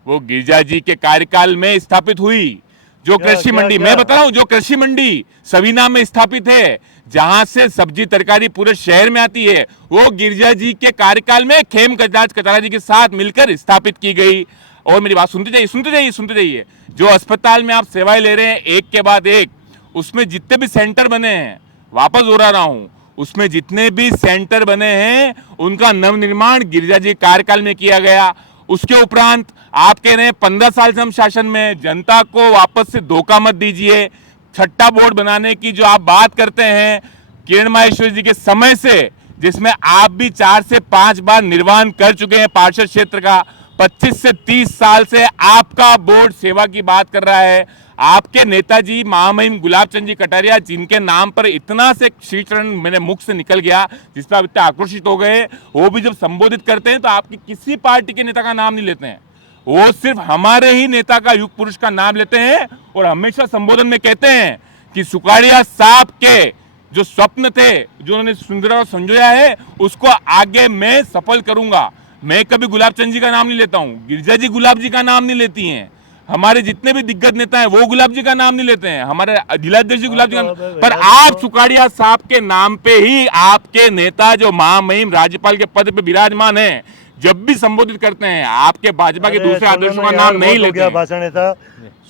वो गिरिजा जी के कार्यकाल में स्थापित हुई। जो क्या- कृषि क्या- मंडी, क्या? मैं बता रहा हूं, जो कृषि मंडी सवीना में स्थापित है, जहां से सब्जी तरकारी पूरे शहर में आती है, वो गिरिजा जी के कार्यकाल में खेम गजराज कटारिया जी के साथ मिलकर स्थापित की गई। और मेरी बात सुनते जाइए, सुनते जाइए, सुनते जाइए। जो अस्पताल में आप सेवाएं ले रहे हैं एक के बाद एक, उसमें जितने भी सेंटर बने हैं, वापस दोहरा रहा हूं, उसमें जितने भी सेंटर बने हैं उनका नवनिर्माण गिरिजा जी कार्यकाल में किया गया। उसके उपरांत आप कह रहे हैं 15 साल से हम शासन में, जनता को वापस से धोखा मत दीजिए। छठा बोर्ड बनाने की जो आप बात करते हैं किरण माहेश्वरी जी के समय से, जिसमें आप भी 4 से 5 बार निर्माण कर चुके हैं पार्षद क्षेत्र का, 25 से 30 साल से आपका बोर्ड सेवा की बात कर रहा है। आपके नेताजी महामहिम गुलाब चंद जी कटारिया, जिनके नाम पर इतना से श्री चरण मेरे मुख से निकल गया, जिस पर आप इतने आक्रोशित हो गए, वो भी जब संबोधित करते हैं तो आपकी किसी पार्टी के नेता का नाम नहीं लेते हैं, वो सिर्फ हमारे ही नेता का, युग पुरुष का नाम लेते हैं। और हमेशा संबोधन में कहते हैं कि सुखाड़िया साहब के जो स्वप्न थे, जो उन्होंने सुंदर और संजोया है, उसको आगे मैं सफल करूंगा। मैं कभी गुलाब चंद जी का नाम नहीं लेता हूं, गिरिजा जी गुलाब जी का नाम नहीं लेती हैं, हमारे जितने भी दिग्गज नेता हैं वो गुलाब जी का नाम नहीं लेते हैं, हमारे जिलाध्यक्ष जी गुलाब जी का, पर आप सुखाड़िया साहब के नाम पे ही आपके नेता जो महामहिम राज्यपाल के पद पे विराजमान हैं, जब भी संबोधित करते हैं आपके भाजपा के दूसरे आदर्शों का नाम नहीं लेते हैं। भाषण था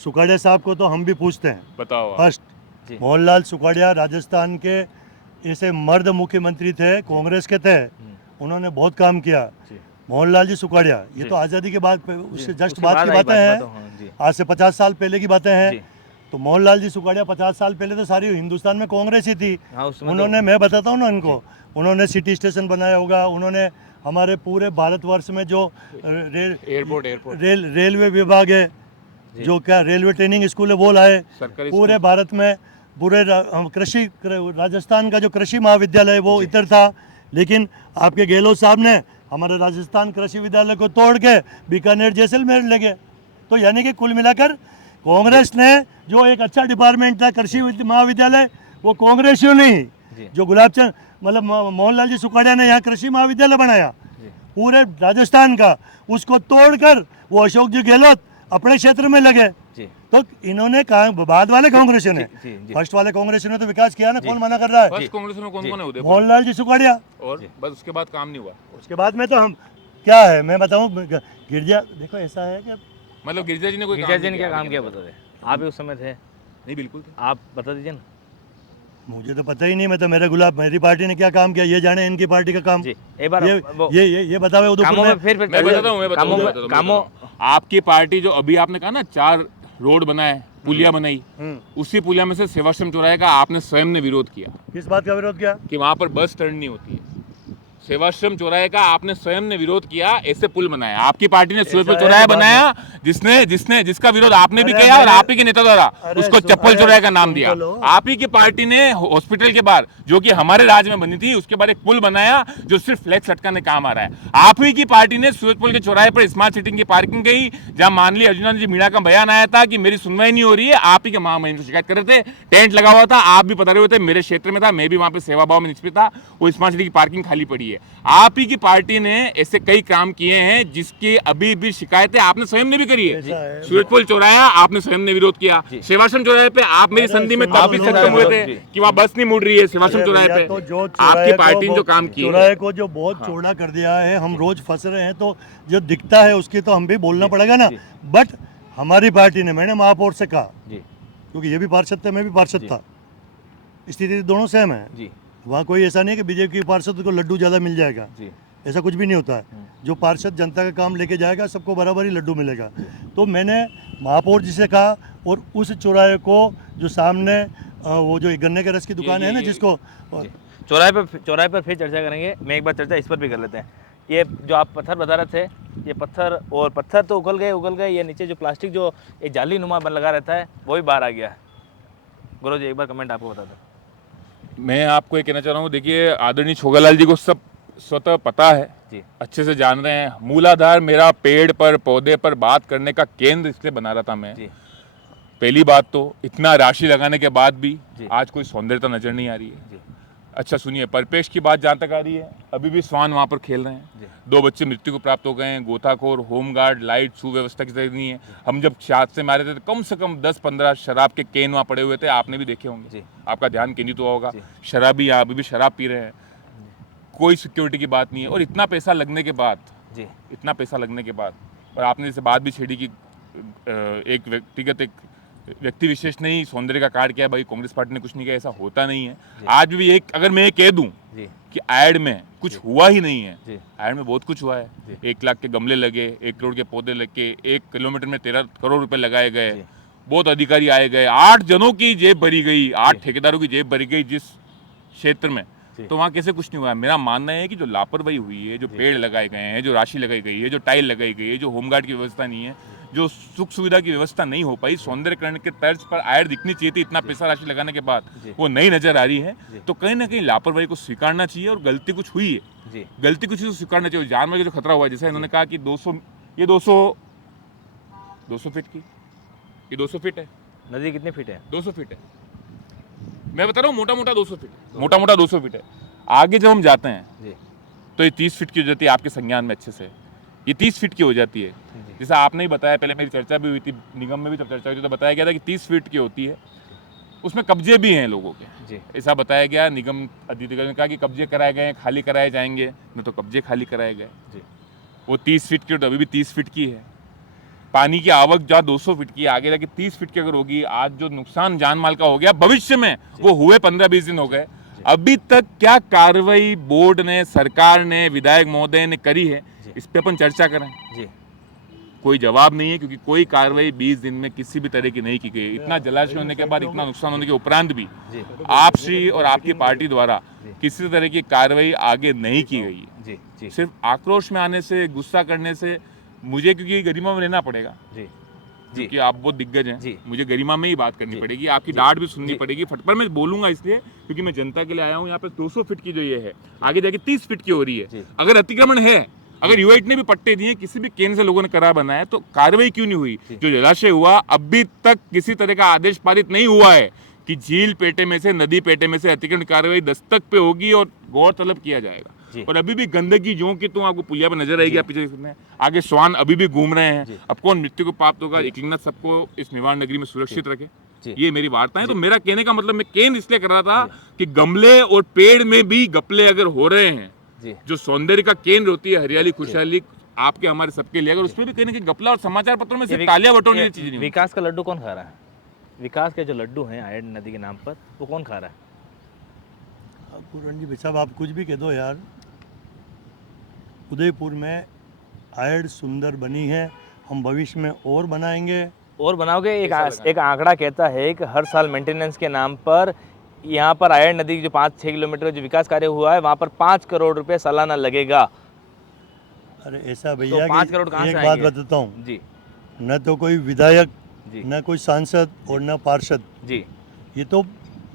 सुखाड़िया साहब को तो हम भी पूछते हैं। बताओ। फर्स्ट, मोहनलाल सुखाड़िया राजस्थान के ऐसे मर्द मुख्यमंत्री थे, कांग्रेस के थे, उन्होंने बहुत काम किया। मोहनलाल जी सुखाड़िया, ये तो आज़ादी के बाद उससे जस्ट बाद की बातें हैं, आज से 50 साल पहले की बातें हैं। तो मोहनलाल जी सुखाड़िया 50 साल पहले तो सारी हिंदुस्तान में कांग्रेस ही थी। उन्होंने, मैं बताता हूँ ना इनको, उन्होंने सिटी स्टेशन बनाया होगा, उन्होंने हमारे पूरे भारतवर्ष में जो रेलवे विभाग है, जो क्या रेलवे ट्रेनिंग स्कूल है, वो लाए पूरे भारत में। पूरे कृषि, राजस्थान का जो कृषि महाविद्यालय है वो इधर था, लेकिन आपके गहलोत साहब ने हमारे राजस्थान कृषि विद्यालय को तोड़ के बीकानेर जैसलमेर ले गए। तो यानी कि कुल मिलाकर कांग्रेस ने जो एक अच्छा डिपार्टमेंट था कृषि महाविद्यालय, वो कांग्रेसियों ने ही, जो गुलाब चंद मतलब मोहनलाल जी सुखाड़िया ने यहाँ कृषि महाविद्यालय बनाया पूरे राजस्थान का, उसको तोड़कर वो अशोक जी गहलोत अपने क्षेत्र में लगे। तो इन्होंने कहा, बाद वाले कांग्रेसियों ने, फर्स्ट वाले कांग्रेसियों ने तो विकास किया ना, कौन मना कर रहा है? फर्स्ट कांग्रेस में कौन कौन है उदयपुर? मोहनलाल जी सुखाड़िया, और बस उसके बाद काम नहीं हुआ। उसके बाद में तो हम क्या है, मैं बताऊं, गिरजा देखो ऐसा है कि मतलब गिरिजा जी ने कोई गिरिजा जी ने क्या काम किया बता दे, आप भी उस समय थे? नहीं, बिल्कुल थे। आप बता दीजिए ना। मुझे तो पता ही नहीं, मैं तो मेरी पार्टी ने क्या काम किया ये जाने, इनकी पार्टी का काम। जी, एक बार ये बतावे उदयपुर में। फिर मैं बताता हूँ, कामों आपकी पार्टी जो अभी आपने कहा ना 4 रोड बनाए, पुलिया बनाई, उसी पुलिया में से सेवाश्रम चौराहे का आपने स्वयं ने विरोध किया। किस बात का विरोध किया? कि वहां पर बस टर्न नहीं होती है। सेवाश्रम चौराहे का आपने स्वयं ने विरोध किया, ऐसे पुल बनाया आपकी पार्टी ने, सूरजपुर चौराहा बनाया, जिसका विरोध आपने भी किया और आप ही के नेता द्वारा उसको चप्पल चौराहे का नाम दिया। आप ही की पार्टी ने हॉस्पिटल के बाहर, जो कि हमारे राज्य में बनी थी, उसके बाद एक पुल बनाया जो सिर्फ फ्लैक्स लटकाने काम आ रहा है। आप ही की पार्टी ने सूरजपुर के चौराहे पर स्मार्ट सिटी की पार्किंग गई, जहां मानली अर्जुनन जी मीणा का बयान आया था कि मेरी सुनवाई नहीं हो रही है, आप ही के महामहिम से शिकायत कर रहे थे, टेंट लगा हुआ था, आप भी पता रहे हुए थे, मेरे क्षेत्र में था, मैं भी वहां पे सेवा भाव में निष्पित था, वो स्मार्ट सिटी की पार्किंग खाली पड़ी है। आप ही की पार्टी ने ऐसे कई काम किए हैं जिसकी अभी भी शिकायतें आपने स्वयं ने भी करी है। सूरजपुर चौराहा आपने स्वयं ने विरोध किया, सेवाश्रम चौराहे पे आप मेरी संधि में तब भी सक्षम हुए थे कि वहाँ बस नहीं मुड़ रही है सेवाश्रम चौराहे पे, आपकी पार्टी ने जो काम किया, चौराहे को जो बहुत चौड़ा कर दिया है, हम रोज फंस रहे हैं, तो जो दिखता है उसकी तो हम भी बोलना पड़ेगा ना। बट हमारी पार्टी ने, मैंने महापौर से कहा, क्योंकि ये भी पार्षद थे, मैं भी पार्षद था, स्थिति दोनों सेम है, वहाँ कोई ऐसा नहीं कि बीजेपी के पार्षद को लड्डू ज़्यादा मिल जाएगा, ऐसा कुछ भी नहीं होता है। जो पार्षद जनता का काम लेके जाएगा सबको बराबर ही लड्डू मिलेगा। तो मैंने महापौर जी से कहा, और उस चौराहे को जो सामने वो जो गन्ने के रस की दुकान है ना, जिसको चौराहे पर फिर चर्चा करेंगे। मैं एक बार चर्चा इस पर भी कर लेते हैं। ये जो आप पत्थर बता रहे थे, ये पत्थर तो उगल गए, ये नीचे जो प्लास्टिक जो एक जाली नुमा बन लगा रहता है वो भी बाहर आ गया है। गुरु जी एक बार कमेंट आपको बता दो। मैं आपको ये कहना चाह रहा हूँ, देखिए आदरणीय छोगालाल जी को सब स्वतः पता है जी, अच्छे से जान रहे हैं। मूलाधार मेरा पेड़ पर पौधे पर बात करने का केंद्र इसलिए बना रहा था मैं जी। पहली बात तो इतना राशि लगाने के बाद भी आज कोई सौंदर्यता नजर नहीं आ रही है जी। अच्छा सुनिए, परिपेश की बात जहाँ तक आ रही है, अभी भी स्वान वहाँ पर खेल रहे हैं। 2 बच्चे मृत्यु को प्राप्त हो गए हैं। गोताखोर, होमगार्ड, लाइट, सुव्यवस्था की तरह नहीं है। हम जब हादसे में आ रहे थे तो कम से कम 10-15 शराब के केन वहाँ पड़े हुए थे, आपने भी देखे होंगे, आपका ध्यान केंद्रित हुआ होगा। शराबी यहाँ अभी भी शराब पी रहे हैं, कोई सिक्योरिटी की बात नहीं है। और इतना पैसा लगने के बाद, इतना पैसा लगने के बाद, और आपने जैसे बात भी छेड़ी कि एक व्यक्तिगत एक व्यक्ति विशेष ने ही सौंदर्य का कार्य किया, भाई कांग्रेस पार्टी ने कुछ नहीं किया, ऐसा होता नहीं है। आज भी एक, अगर मैं ये कह दूं कि ऐड में कुछ हुआ ही नहीं है, ऐड में बहुत कुछ हुआ है। 1 लाख के गमले लगे, 1 करोड़ के पौधे लगे, 1 किलोमीटर में 13 करोड़ रुपए लगाए गए, बहुत अधिकारी आए गए, 8 जनों की जेब भरी गई, 8 ठेकेदारों की जेब भरी गई जिस क्षेत्र में, तो वहाँ कैसे कुछ नहीं हुआ। मेरा मानना है कि जो लापरवाही हुई है, जो पेड़ लगाए गए हैं, जो राशि लगाई गई है, जो टाइल लगाई गई है, जो होमगार्ड की व्यवस्था नहीं है, जो सुख सुविधा की व्यवस्था नहीं हो पाई, सौंदर्यकरण के तर्ज पर ऐड दिखनी चाहिए थी, इतना पैसा राशि लगाने के बाद वो नहीं नजर आ रही है, तो कहीं ना कहीं लापरवाही को स्वीकारना चाहिए। और गलती कुछ हुई है, गलती कुछ तो स्वीकारना चाहिए। जानवर का जो खतरा हुआ है, जैसे इन्होंने कहा कि 200 फीट की, ये 200 फीट है, नदी कितने फीट है? 200 फीट है, मैं बता रहा हूँ, मोटा मोटा 200 फीट, मोटा मोटा 200 फीट है। आगे जब हम जाते हैं तो ये 30 फीट की हो जाती है, आपके संज्ञान में अच्छे से ये 30 फीट की हो जाती है। जैसा आपने ही बताया, पहले मेरी चर्चा भी हुई थी, निगम में भी जब चर्चा हुई थी तो बताया गया था कि 30 फीट की होती है, उसमें कब्जे भी हैं लोगों के, ऐसा बताया गया। निगम अधिकारियों ने कहा कि कब्जे कराए गए हैं, खाली कराए जाएंगे, न तो कब्जे खाली कराए गए। वो 30 फीट की, तो अभी भी 30 फीट की है। पानी की आवक जहाँ 200 फीट की, आगे जाके 30 फीट की अगर होगी, आज जो नुकसान जान माल का हो गया, भविष्य में वो हुए 15-20 दिन हो गए, अभी तक क्या कार्रवाई बोर्ड ने, सरकार ने, विधायक महोदय ने करी है, इस पे अपन चर्चा करें। कोई जवाब नहीं है, क्योंकि कोई कार्रवाई 20 दिन में किसी भी तरह की नहीं की गई। इतना जलाशय होने के बाद, इतना नुकसान होने के उपरांत भी आपसी और आपकी पार्टी द्वारा किसी तरह की कार्रवाई आगे नहीं की गई है। सिर्फ आक्रोश में आने से, गुस्सा करने से, मुझे क्योंकि गरिमा में रहना पड़ेगा, क्योंकि आप बहुत दिग्गज हैं, मुझे गरिमा में ही बात करनी पड़ेगी, आपकी डांट भी सुननी पड़ेगी। फटपर में बोलूंगा इसलिए क्योंकि मैं जनता के लिए आया हूँ। यहाँ पे 200 फीट की जो ये है, आगे जाके 30 फीट की हो रही है। अगर अतिक्रमण है, अगर यूआईट ने भी पट्टे दिए, किसी भी केंद्र से लोगों ने करा बनाया, तो कार्रवाई क्यों नहीं हुई? जो जलाशय हुआ, अभी तक किसी तरह का आदेश पारित नहीं हुआ है कि झील पेटे में से, नदी पेटे में से अतिक्रमण कार्रवाई दस्तक पे होगी और गौर तलब किया जाएगा। और अभी भी गंदगी जो की तो आपको पुलिया पे नजर आएगी, आप पीछे आगे स्वान अभी भी घूम रहे हैं। अब कौन मृत्यु को प्राप्त होगा, एकलिंगनाथ सबको इस निवारण नगरी में सुरक्षित रखे, ये मेरी वार्ता है। तो मेरा कहने का मतलब, मैं केंद्र इसलिए कर रहा था कि गमले और पेड़ में भी गपले अगर हो रहे हैं, जो सौंदर्य का केंद्र होती है, हरियाली खुशहाली आपके हमारे सबके लिए, अगर उसमें भी कहने की गपला और समाचार पत्रों में सिर्फ तालियां बटोरने की चीज नहीं। विकास का लड्डू कौन खा रहा है? विकास के जो लड्डू हैं आयड नदी के नाम पर, वो कौन खा रहा है? रणजीत साहब, आप कुछ भी कह दो यार, उदयपुर में आयड सुंदर बनी है, हम भविष्य में और बनाएंगे। और बनाओगे? एक आंकड़ा कहता है कि हर साल मेंटेनेंस के नाम पर यहाँ पर आयड नदी की जो 5-6 किलोमीटर जो विकास कार्य हुआ है, वहाँ पर 5 करोड़ रुपए सालाना लगेगा। अरे ऐसा भैया, तो 5 करोड़ कहाँ से एक बात बताता हूँ जी, न तो कोई विधायक, न कोई सांसद और न पार्षद जी, ये तो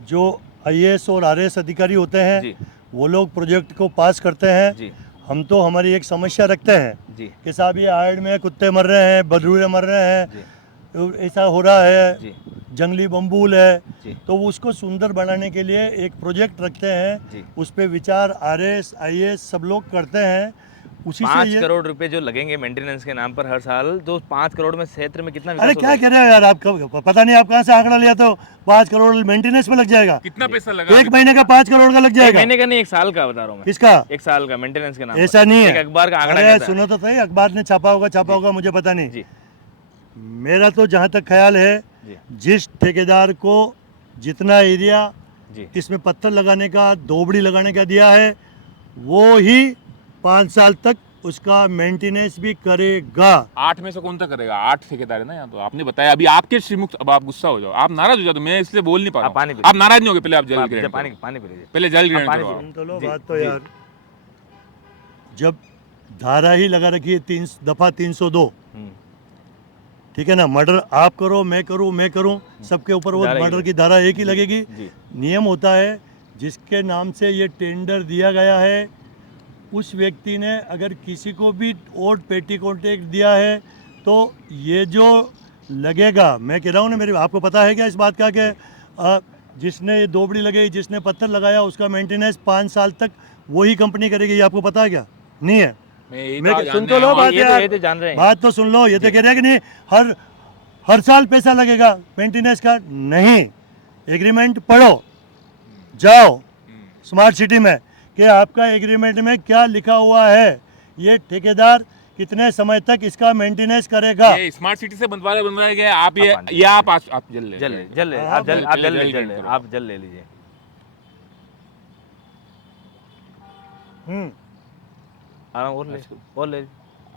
जो IAS और RAS अधिकारी होते हैं, वो लोग प्रोजेक्ट को पास करते हैं जी। हम तो हमारी एक समस्या रखते हैं जी कि साहब ये आयड में कुत्ते मर रहे हैं, बदरूरे मर रहे हैं, ऐसा हो रहा है, जंगली बम्बूल है, तो उसको सुंदर बनाने के लिए एक प्रोजेक्ट रखते हैं, उस पर विचार RAS IAS सब लोग करते हैं। उसी 5 से करोड़ रुपए जो लगेंगे मेंटेनेंस के नाम पर हर साल, तो 5 करोड़ में क्षेत्र में कितना अरे क्या कह रहे हो यार आप, पता नहीं आप कहाँ से आंकड़ा लिया, तो 5 करोड़ मेंटेनेंस में लग जाएगा। कितना पैसा लगा? 1 महीने का 5 करोड़ का लग जाएगा। 1 महीने का नहीं, 1 साल का बता रहा हूँ मैं। किसका? 1 साल का मेंटेनेंस के नाम। ऐसा नहीं है, अखबार का आंकड़ा अरे सुनो तो सही, अखबार ने छापा होगा मुझे पता नहीं। मेरा तो जहाँ तक ख्याल है, जिस ठेकेदार को जितना एरिया इसमें पत्थर लगाने का, दोबड़ी लगाने का दिया है, वो ही 5 साल तक उसका मेंटेनेंस भी करेगा। 8 में से कौन सा करेगा? 8 ठेकेदार है ना यहाँ, तो आपने बताया अभी आपके श्रीमुख। अब आप गुस्सा हो जाओ, आप नाराज हो जाओ, तो मैं इसलिए बोल नहीं पा रहा हूं। आप नाराज नहीं होगे, पहले आप जल ग्रहण पानी पी लीजिए, पहले जल ग्रहण करो। तो लो बात तो यार, जब धारा ही लगा रखी है 3 दफा 302, ठीक है ना, मर्डर आप करो, मैं करूं, सबके ऊपर वो मर्डर की धारा एक ही लगेगी। नियम होता है, जिसके नाम से ये टेंडर दिया गया है, उस व्यक्ति ने अगर किसी को भी वोट पेटी कॉन्ट्रैक्ट दिया है, तो ये जो लगेगा, मैं कह रहा हूँ ना, मेरे आपको पता है क्या इस बात का कि जिसने ये दोबड़ी लगाई, जिसने पत्थर लगाया, उसका मेंटेनेंस 5 साल तक वही कंपनी करेगी। ये आपको पता है क्या? नहीं है। मैं यही मैं तो सुन जानने तो लो आया हूँ। बात ये यार, तो जान रहे हैं। बात तो सुन लो। ये तो कह रहे हैं कि नहीं हर साल पैसा लगेगा मेंटेनेंस का। नहीं, एग्रीमेंट पढ़ो, जाओ स्मार्ट सिटी में कि आपका एग्रीमेंट में क्या लिखा हुआ है, ये ठेकेदार कितने समय तक इसका मेंटेनेंस करेगा। ये स्मार्ट सिटी से बनवाया गया है। आप ये आप जल ले जल ले, हाँ, आप जल जल ले, करो। आप जल ले लीजिए। आराम और ले।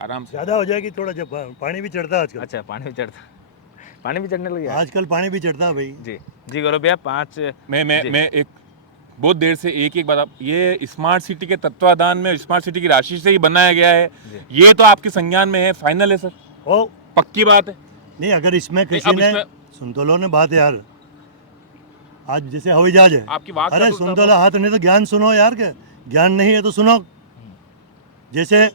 आराम से। ज्यादा हो जाएगी थोड़ा, जब पानी भी चढ़ता है आजकल। अच्छा, पानी भी चढ़ने लग गया। आजकल पानी भी चढ़ता है भाई। जी गौरव भैया, 5 मैं एक बहुत देर से एक बात, आप ये स्मार्ट सिटी के तत्वाधान में स्मार्ट सिटी की राशि से ही बनाया गया है, ये तो आपके संज्ञान में है, फाइनल है सर, ओ पक्की बात है। नहीं, अगर इसमें नहीं, किसी अब ने इसमें- सुन तो लो ने बात यार, आज जैसे हवाई जहाज है, आपकी बात अरे का तो सुन तो लो, हाथ नहीं तो ज्ञान सुनो यार, के ज्ञान नहीं है तो सुनो। जैसे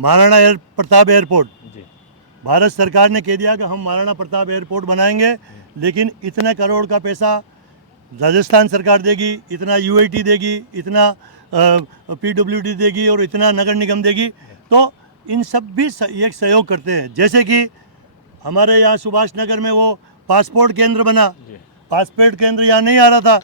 महाराणा प्रताप एयरपोर्ट, भारत सरकार ने कह दिया कि हम महाराणा प्रताप एयरपोर्ट बनाएंगे, लेकिन इतने करोड़ का पैसा राजस्थान सरकार देगी, इतना यूआईटी देगी, इतना पीडब्ल्यूडी देगी और इतना नगर निगम देगी। तो इन सब भी एक सहयोग करते हैं। जैसे कि हमारे यहाँ सुभाष नगर में वो पासपोर्ट केंद्र बना, पासपोर्ट केंद्र यहाँ नहीं आ रहा था,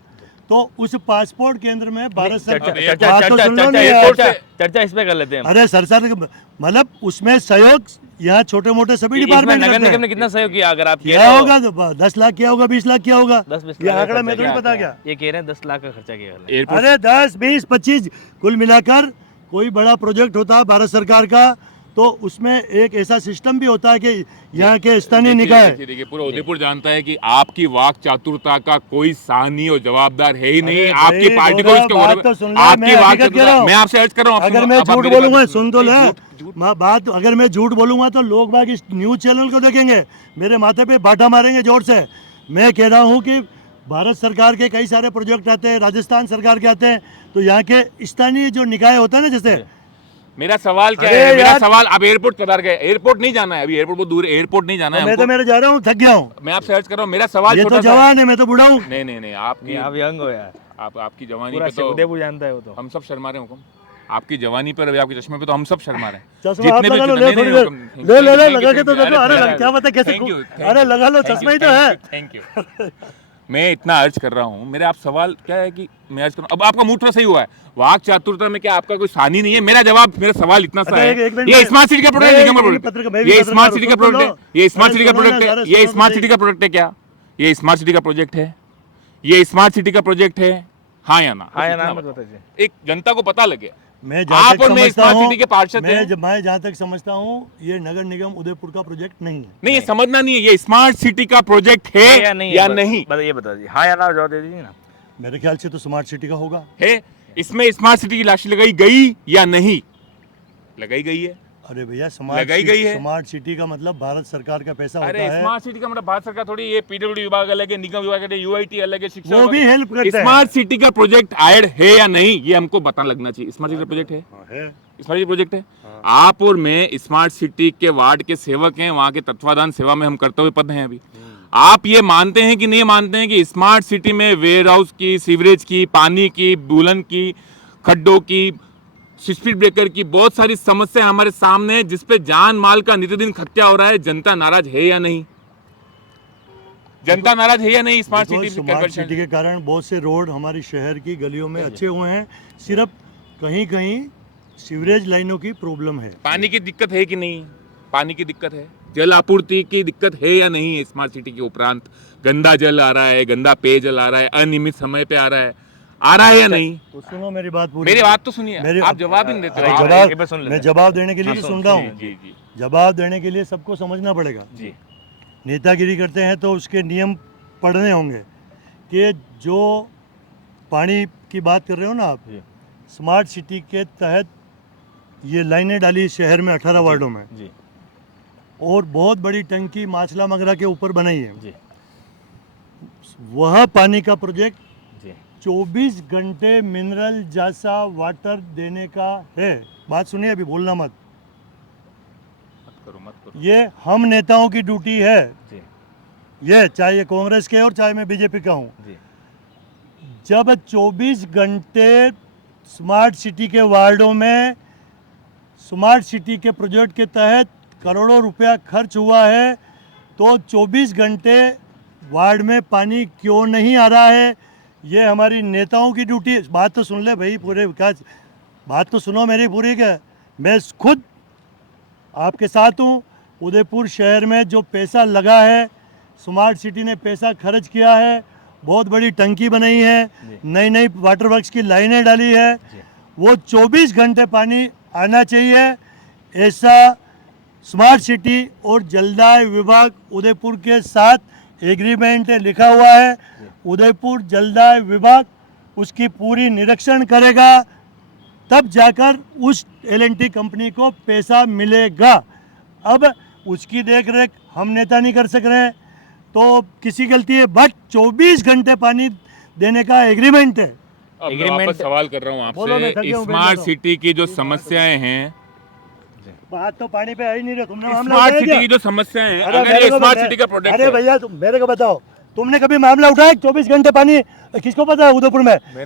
तो उस पासपोर्ट केंद्र में भारत सरकार, बात तो सुन लो नहीं यार। चर्चा इस पे कर लेते हैं। अरे सर मतलब उसमें सहयोग यहाँ छोटे मोटे सभी इसमें डिपार्टमेंट नगर करते निगम हैं। ने कितना सहयोग किया? अगर आप कह क्या रहे हो होगा तो 10 लाख किया होगा, 20 लाख किया होगा, 10-20 ये लाख का आंकड़ा खर्चा मैं तो नहीं किया। पता क्या। ये कह रहे हैं 10 लाख का खर्चा किया। एयरपोर्ट अरे 10, 20, 25 कुल मिलाकर कोई बड़ा प्रोजेक्ट होता है भारत सरकार का, तो उसमें एक ऐसा सिस्टम भी होता है कि यहाँ के स्थानीय निकाय, देखिए पूरा उदयपुर जानता है कि आपकी वाक चातुरता का कोई सानी और जवाबदार है ही नहीं। अरे आपकी भाई, पार्टी को गौरव, इसके बात तो सुन ले, आपकी मैं वाक हकीकत कह रहा चातुरता, हूँ। मैं आपसे अर्ज कर रहा हूँ। अगर मैं झूठ बोलूंगा, सुन तो ले, बात अगर मैं झूठ बोलूंगा तो लोग बाग इस न्यूज चैनल को देखेंगे, मेरे माथे पे बाटा मारेंगे जोर से। मैं कह रहा हूँ कि भारत सरकार के कई सारे प्रोजेक्ट आते हैं, राजस्थान सरकार के आते हैं, तो यहाँ के स्थानीय जो निकाय होता है ना, जैसे मेरा सवाल क्या अरे है? मेरा यार- सवाल, अब एयरपोर्ट पधार गए, एयरपोर्ट नहीं जाना है अभी, एयरपोर्ट बहुत दूर है, एयरपोर्ट नहीं जाना है मैं तो हमको। मेरे जा रहा हूँ, थक गया हूँ। मैं आपसे अर्ज कर रहा हूँ, मेरा सवाल ये छोटा तो सा है। जवान है, मैं तो बूढ़ा हूँ। नहीं आपकी, आप यंग हो यार, आपकी जवानी पूरा पे तो उदयपुर जानता है वो तो। हम सब शर्मा रहे हैं हुकुम। आपकी जवानी पर, आपके चश्मे पे तो हम सब शर्मा रहे हैं। चश्मा आप लगा लो, ले थोड़ी देर, ले लगा के तो देखो। अरे क्या पता कैसे, अरे लगा लो, चश्मा ही तो है। Thank you. मैं इतना अर्ज कर रहा हूँ, मेरे आप सवाल क्या है कि मैं अर्ज कर रहा हूँ, अब आपका मूड थोड़ा सही हुआ है, वाक चातुरता में क्या आपका कोई सानी नहीं है? मेरा जवाब, मेरा सवाल इतना सा अच्छा, है, एक मिनट ये में- स्मार्ट सिटी का प्रोडक्ट है, मैं निगम का भी प्रोडक्ट पत्रकार- है, मैं भी ये पत्रकार स्मार्ट हूँ, सिटी का सुन तो प्रोडक्ट लो। है, ये स्मार्ट अरे सिटी का सुनो ना, प्रोडक्ट है, अरे ये सुनो तो स्मार्ट सही। सिटी का प्रोडक्ट है क्या? ये स्मार्ट सिटी का प्रोजेक्ट है? ये स्मार्ट सिटी का प्रोजेक्ट है? हाँ या ना? हाँ या बस ना इतना मत बताओ। बताइए। एक जनता को पता लगे। मैं जहाँ आप तक और मैं समझता स्मार्ट हूँ, सिटी के पार्षद हैं। मैं जहाँ तक समझता हूँ, ये नगर निगम उदयपुर का प्रोजेक्ट नहीं है। नहीं, ये समझना नहीं है, ये स्मार्ट सिटी का प्रोजेक्ट है या नहीं? ये बता दीजिए, हाँ या ना जवाब दे दीजिए ना। मेरे ख्याल से तो स्मार्ट सिटी का होगा। है, इसमें स्मार्ट सिटी की राशि लगाई गई या नहीं? लगाई गई है। अरे भैया, लगाई गई है। स्मार्ट सिटी का मतलब भारत सरकार का पैसा अरे होता है, स्मार्ट सिटी का मतलब भारत सरकार थोड़ी, ये पीडब्ल्यूडी विभाग अलग है, निगम विभाग अलग है, यूआईटी अलग है, शिक्षा वो भी विभाग- हेल्प करता है। स्मार्ट सिटी का प्रोजेक्ट ऐड है या नहीं, ये हमको पता लगना चाहिए। स्मार्ट सिटी का प्रोजेक्ट है, है। स्मार्ट सिटी प्रोजेक्ट है। आप और मैं स्मार्ट सिटी के वार्ड के सेवक हैं, वहाँ के तत्वाधान सेवा में हम करते हुए पद हैं अभी। आप ये मानते हैं कि नहीं मानते हैं कि स्मार्ट सिटी में वेयर हाउस की, सीवरेज की, पानी की, बुलन की, खड्डों की, स्पीड ब्रेकर की बहुत सारी समस्या हमारे सामने है, जिसपे जान माल का नित्यदिन खर्चा हो रहा है। जनता नाराज है या नहीं? जनता नाराज है या नहीं? स्मार्ट देखो, सिटी स्मार्ट सिटी के कारण बहुत से रोड हमारी शहर की गलियों में अच्छे हुए हैं, सिर्फ कहीं कहीं सीवरेज लाइनों की प्रॉब्लम है। पानी की दिक्कत है कि नहीं? पानी की दिक्कत है, जल आपूर्ति की दिक्कत है या नहीं? स्मार्ट सिटी के उपरांत गंदा जल आ रहा है, गंदा पेयजल आ रहा है, अनियमित समय पे आ रहा है या नहीं? तो सुनो मेरी बात पूरी। मेरी बात तो सुनिए, मेरी- आप जवाब ही नहीं देते अरे हो। जवाब, एक बार सुन लेते मैं हैं। जवाब देने के लिए ही सुन रहा हूँ। जी जी जवाब देने के लिए सबको समझना पड़ेगा। जी। नेतागिरी करते हैं तो उसके नियम पढ़ने होंगे कि जो पानी की बात कर रहे हो ना आप, जी। स्मार्ट सिटी के तहत ये लाइनें डाली शहर में 18 वार्डों में, जी और बहुत बड़ी टंकी माछला मगरा के ऊपर बनाई है। जी वह पानी का प्रोजेक्ट जी 24 घंटे मिनरल जैसा वाटर देने का है। बात सुनिए, अभी बोलना मत। मत करो। ये हम नेताओं की ड्यूटी है, जी ये चाहे ये कांग्रेस के और चाहे मैं बीजेपी का हूँ। जी जब 24 घंटे स्मार्ट सिटी के वार्डों में स्मार्ट सिटी के प्रोजेक्ट के तहत करोड़ों रुपया खर्च हुआ है, तो 24 घंटे वार्ड में पानी क्यों नहीं आ रहा है? ये हमारी नेताओं की ड्यूटी। बात तो सुन ले भाई, पूरे विकास बात तो सुनो मेरी पूरी के। मैं खुद आपके साथ हूँ। उदयपुर शहर में जो पैसा लगा है, स्मार्ट सिटी ने पैसा खर्च किया है, बहुत बड़ी टंकी बनाई है, नई नई वाटर वर्क्स की लाइनें डाली है, वो 24 घंटे पानी आना चाहिए। ऐसा स्मार्ट सिटी और जलदाय विभाग उदयपुर के साथ एग्रीमेंट लिखा हुआ है। उदयपुर जलदाय विभाग उसकी पूरी निरीक्षण करेगा, तब जाकर उस एल&टी कंपनी को पैसा मिलेगा। अब उसकी देख रेख हम नेता नहीं कर सक रहे हैं, तो किसी गलती है, बट 24 घंटे पानी देने का एग्रीमेंट है। अब मैं वापस सवाल कर रहा हूँ बोलो, मैं थक गया आपसे, हूँ, स्मार्ट बोलो। सिटी की जो समस्याएं हैं, बात तो पानी पे आ ही नहीं रहा। तुमने मामला स्मार्ट उठाया सिटी क्या? की जो समस्याएं हैं, अरे अगर मेरे ये को स्मार्ट बता- सिटी का प्रोजेक्ट अरे है, भैया मेरे को बताओ, तुमने कभी मामला उठाया 24 घंटे पानी? किसको पता है उदयपुर में? अरे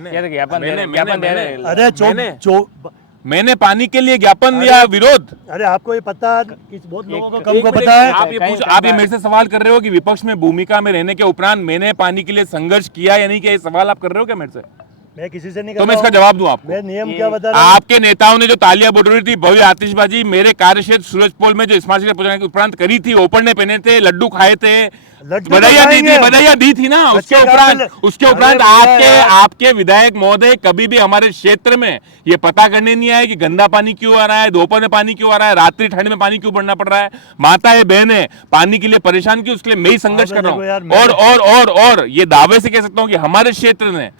मैंने पानी के लिए ज्ञापन दिया, विरोध। अरे आपको ये पता, बहुत लोगों को कम एक को मिनट, पता है। आप ये मेरे से सवाल कर रहे हो कि विपक्ष में भूमिका में रहने के उपरांत मैंने पानी के लिए संघर्ष किया या नहीं किया, ये सवाल आप कर रहे हो क्या मेरे से? मैं किसी से नहीं तो कर मैं रहा इसका हूँ। जवाब दूं आपको। मैं नियम क्या बता रहा हूँ? आपके नेताओं ने जो तालियां बट रही थी, भव्य आतिशबाजी मेरे कार्यक्षेत्र सूरजपोल में जो स्मार्ट सिटी प्रोजेक्ट के उपरांत करी थी, ओपन पहने थे, लड्डू खाए थे, लड्डू बधाइयां तो दी थी, खाएंगे। बधाइयां दी थी ना। उसके बच्चे उपरांत अरे आपके भैया यार। आपके विधायक महोदय कभी भी हमारे क्षेत्र में ये पता करने नहीं आए कि गंदा पानी क्यों आ रहा है, दोपहर में पानी क्यों आ रहा है, रात्रि ठंड में पानी क्यों बढ़ना पड़ रहा है, माताएं बहनें पानी के लिए परेशान क्यों, उसके लिए मैं ही संघर्ष कर देखो यार, रहा हूँ। और ये दावे से कह सकता हूँ कि हमारे क्षेत्र ने,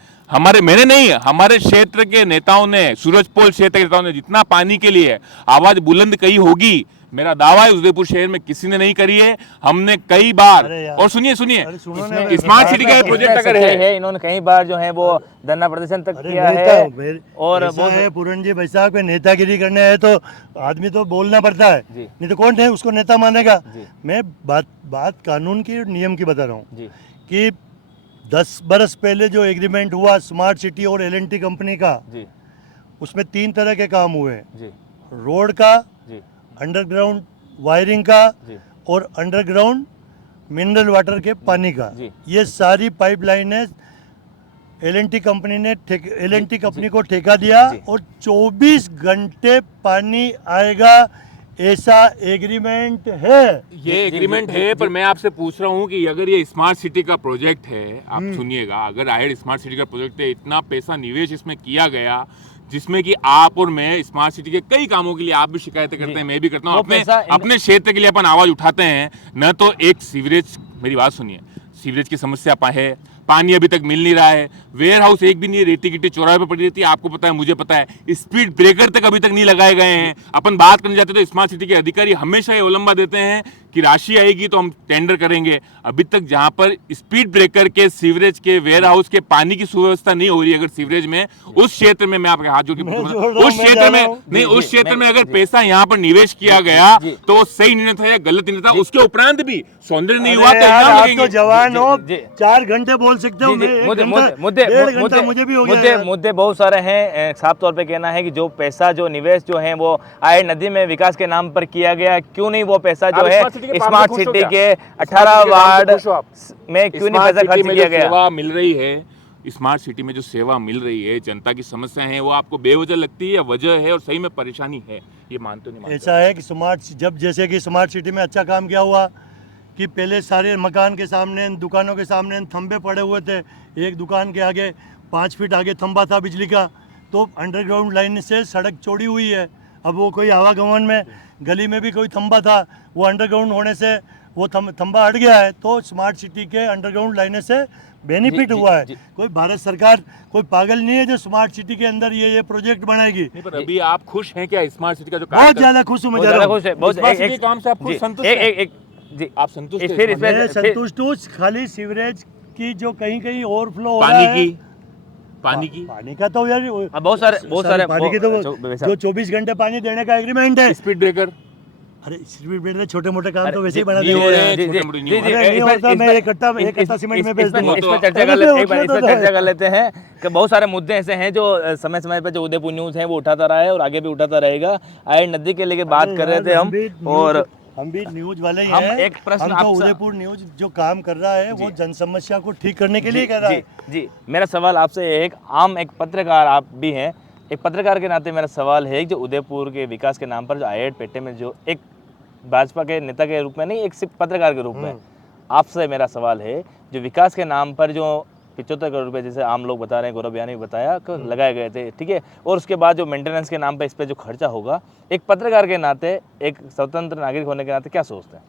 मैंने नहीं, हमारे क्षेत्र के नेताओं ने, सूरजपोल क्षेत्र के नेताओं ने जितना पानी के लिए आवाज बुलंद कही होगी, मेरा दावा है उदयपुर शहर में किसी ने नहीं करी है। हमने कई बार, अरे यार। और सुनिए अरे सुनो ना, स्मार्ट सिटी का ये प्रोजेक्ट अगर है, इन्होंने कई बार जो है वो धरना प्रदर्शन तक अरे किया नेता है। हूँ, और ऐसा बहुत- है पूरन जी भाई साहब, नेतागिरी करने है तो आदमी तो बोलना पड़ता है, जी। नहीं तो कौन है उसको नेता मानेगा? जी। मैं बात कानून की और नियम की बता रहा हूँ जी कि 10 बरस पहले जो एग्रीमेंट हुआ स्मार्ट सिटी और एल&टी कंपनी का, जी उसमें 3 तरह के काम हुए, जी रोड का, जी अंडरग्राउंड वायरिंग का जी और अंडरग्राउंड मिनरल वाटर के पानी का। जी। ये सारी पाइपलाइनें एल&टी कंपनी ने एल&टी कंपनी को ठेका दिया जी। और 24 घंटे पानी आएगा, ऐसा एग्रीमेंट है। ये एग्रीमेंट है, पर मैं आपसे पूछ रहा हूँ कि अगर ये स्मार्ट सिटी का प्रोजेक्ट है, आप सुनिएगा, अगर आयड स्मार्ट सिटी का प्रोजेक्ट है, इतना पैसा निवेश इसमें किया गया, जिसमें कि आप और मैं स्मार्ट सिटी के कई कामों के लिए, आप भी शिकायतें करते हैं, मैं भी करता हूँ, वो पैसा अपने क्षेत्र के लिए अपन आवाज उठाते हैं। न तो एक सीवरेज, मेरी बात सुनिए, सीवरेज की समस्या है, पानी अभी तक मिल नहीं रहा है, वेयर हाउस एक भी नहीं है, रेती गिट्टी चौराहे पे पड़ी रहती है, आपको पता है, मुझे पता है, स्पीड ब्रेकर तक अभी तक नहीं लगाए गए हैं। अपन बात करने जाते तो स्मार्ट सिटी के अधिकारी हमेशा ये उलंबा देते हैं कि राशि आएगी तो हम टेंडर करेंगे। अभी तक जहां पर स्पीड ब्रेकर के, सीवरेज के, वेयर हाउस के पानी की सुव्यवस्था नहीं हो रही है, अगर सीवरेज में, उस क्षेत्र में मैं आपके हाथ जोड़ के मैं पूछूंगा, जोड़ रहा हूं, उस मैं क्षेत्र जा में रहा हूं। नहीं, जी, उस जी, क्षेत्र मैं- में अगर जी। पैसा यहाँ पर निवेश किया गया जी। तो वो सही निर्णय था या गलत निर्णय था, उसके उपरांत भी सौंदर्य नहीं हुआ अरे तो यार, इल्जाम आप लगेंगे। तो जवान जी, हो, जी, जी। 4 घंटे बोल सकते हो, मैं 1 मुद्दे घंटा, मुद्दे 1.5 घंटा मुझे भी हो गया यार। मुद्दे बहुत सारे हैं। साफ तौर पे कहना है कि जो पैसा, जो निवेश जो है वो आयड नदी में विकास के नाम पर किया गया, क्यों नहीं वो पैसा जो आप है स्मार्ट सिटी के काम स्मार्ट से खुश हो सिटी क्या? के स्मार्ट 18 सिटी के काम से वार्ड खुश हो आप? में क्यों नहीं स्मार्ट पैसा सिटी खर्च में किया जो गया? सेवा मिल रही है, स्मार्ट सिटी में जो सेवा मिल रही है, जनता की समस्या है, वो आपको बेवजह लगती है या वजह है और सही में परेशानी है, ये मानते हो नहीं मानते? ऐसा है कि जब जैसे कि स्मार्ट सिटी में अच्छा काम किया हुआ कि पहले सारे मकान के सामने, दुकानों के सामने थंबे पड़े हुए थे, एक दुकान के आगे 5 फीट आगे थंबा था बिजली का, तो अंडरग्राउंड लाइन से सड़क चौड़ी हुई है। अब वो कोई आवागमन में गली में भी कोई थंबा था, वो अंडरग्राउंड होने से वो थंबा हट गया है, तो स्मार्ट सिटी के अंडरग्राउंड लाइनें से बेनिफिट हुआ है। कोई भारत सरकार कोई पागल नहीं है जो स्मार्ट सिटी के अंदर ये प्रोजेक्ट बनाएगी। नहीं, पर अभी आप खुश हैं क्या स्मार्ट सिटी का जो बहुत ज्यादा खुश हूँ मैं, बहुत जा ज्यादा रहा हूँ। खुश है, बहुत स्मार्ट सिटी एक- के काम से आप खुद जी, संतुष्ट एक- हैं? एक- एक- जी आप संतुष्ट हैं फिर इस इसमें मैं फिर- संतुष्ट हूँ, खाली सीवरेज की जो कहीं कहीं ओवरफ्लो हो रहा पानी है, की, पानी की, पानी का तो यार बहुत सारे पानी की तो वो- जो 24 घंटे पानी देने का एग्रीमेंट है, स्पीड ब्रेकर, अरे सिर्फ छोटे मोटे काम तो वैसे ही बना नहीं हो देंगे रहे, यार। जी, जी, छोटे-मोटे नहीं जी, हो जी, रहे। अरे नहीं इसमें- होता, मैं इसमें- एक कट्टा सीमेंट में बेच दूंगा। इसमें चर्चा अरे कर लेते एक बार उठने इसमें दो चर्चा कर लेते हैं कि बहुत सारे मुद्दे ऐसे हैं जो समय समय पर जो उदयपुर न्यूज़ है वो उठाता रहा है और आगे भी उठाता रहेगा। आयड नदी के लेके बात कर रहे थे हम भी न्यूज वाले ही हम हैं। एक प्रश्न हम तो आपसे- उदयपुर न्यूज जो काम कर रहा है वो जी। जन समस्या को ठीक करने के लिए जी, कर रहा जी, है। जी, मेरा सवाल आपसे एक आम एक पत्रकार आप भी हैं, एक पत्रकार के नाते मेरा सवाल है कि जो उदयपुर के विकास के नाम पर जो आयड पेटे में जो एक भाजपा के नेता के रूप में नहीं, एक सिर्फ पत्रकार के रूप में आपसे मेरा सवाल है, जो विकास के नाम पर जो 75 करोड़ रुपए जैसे आम लोग बता रहे हैं, गौरव यानी भी बताया कि लगाए गए थे, ठीक है, और उसके बाद जो मेंटेनेंस के नाम पर इस पर जो खर्चा होगा, एक पत्रकार के नाते, एक स्वतंत्र नागरिक होने के नाते क्या सोचते हैं?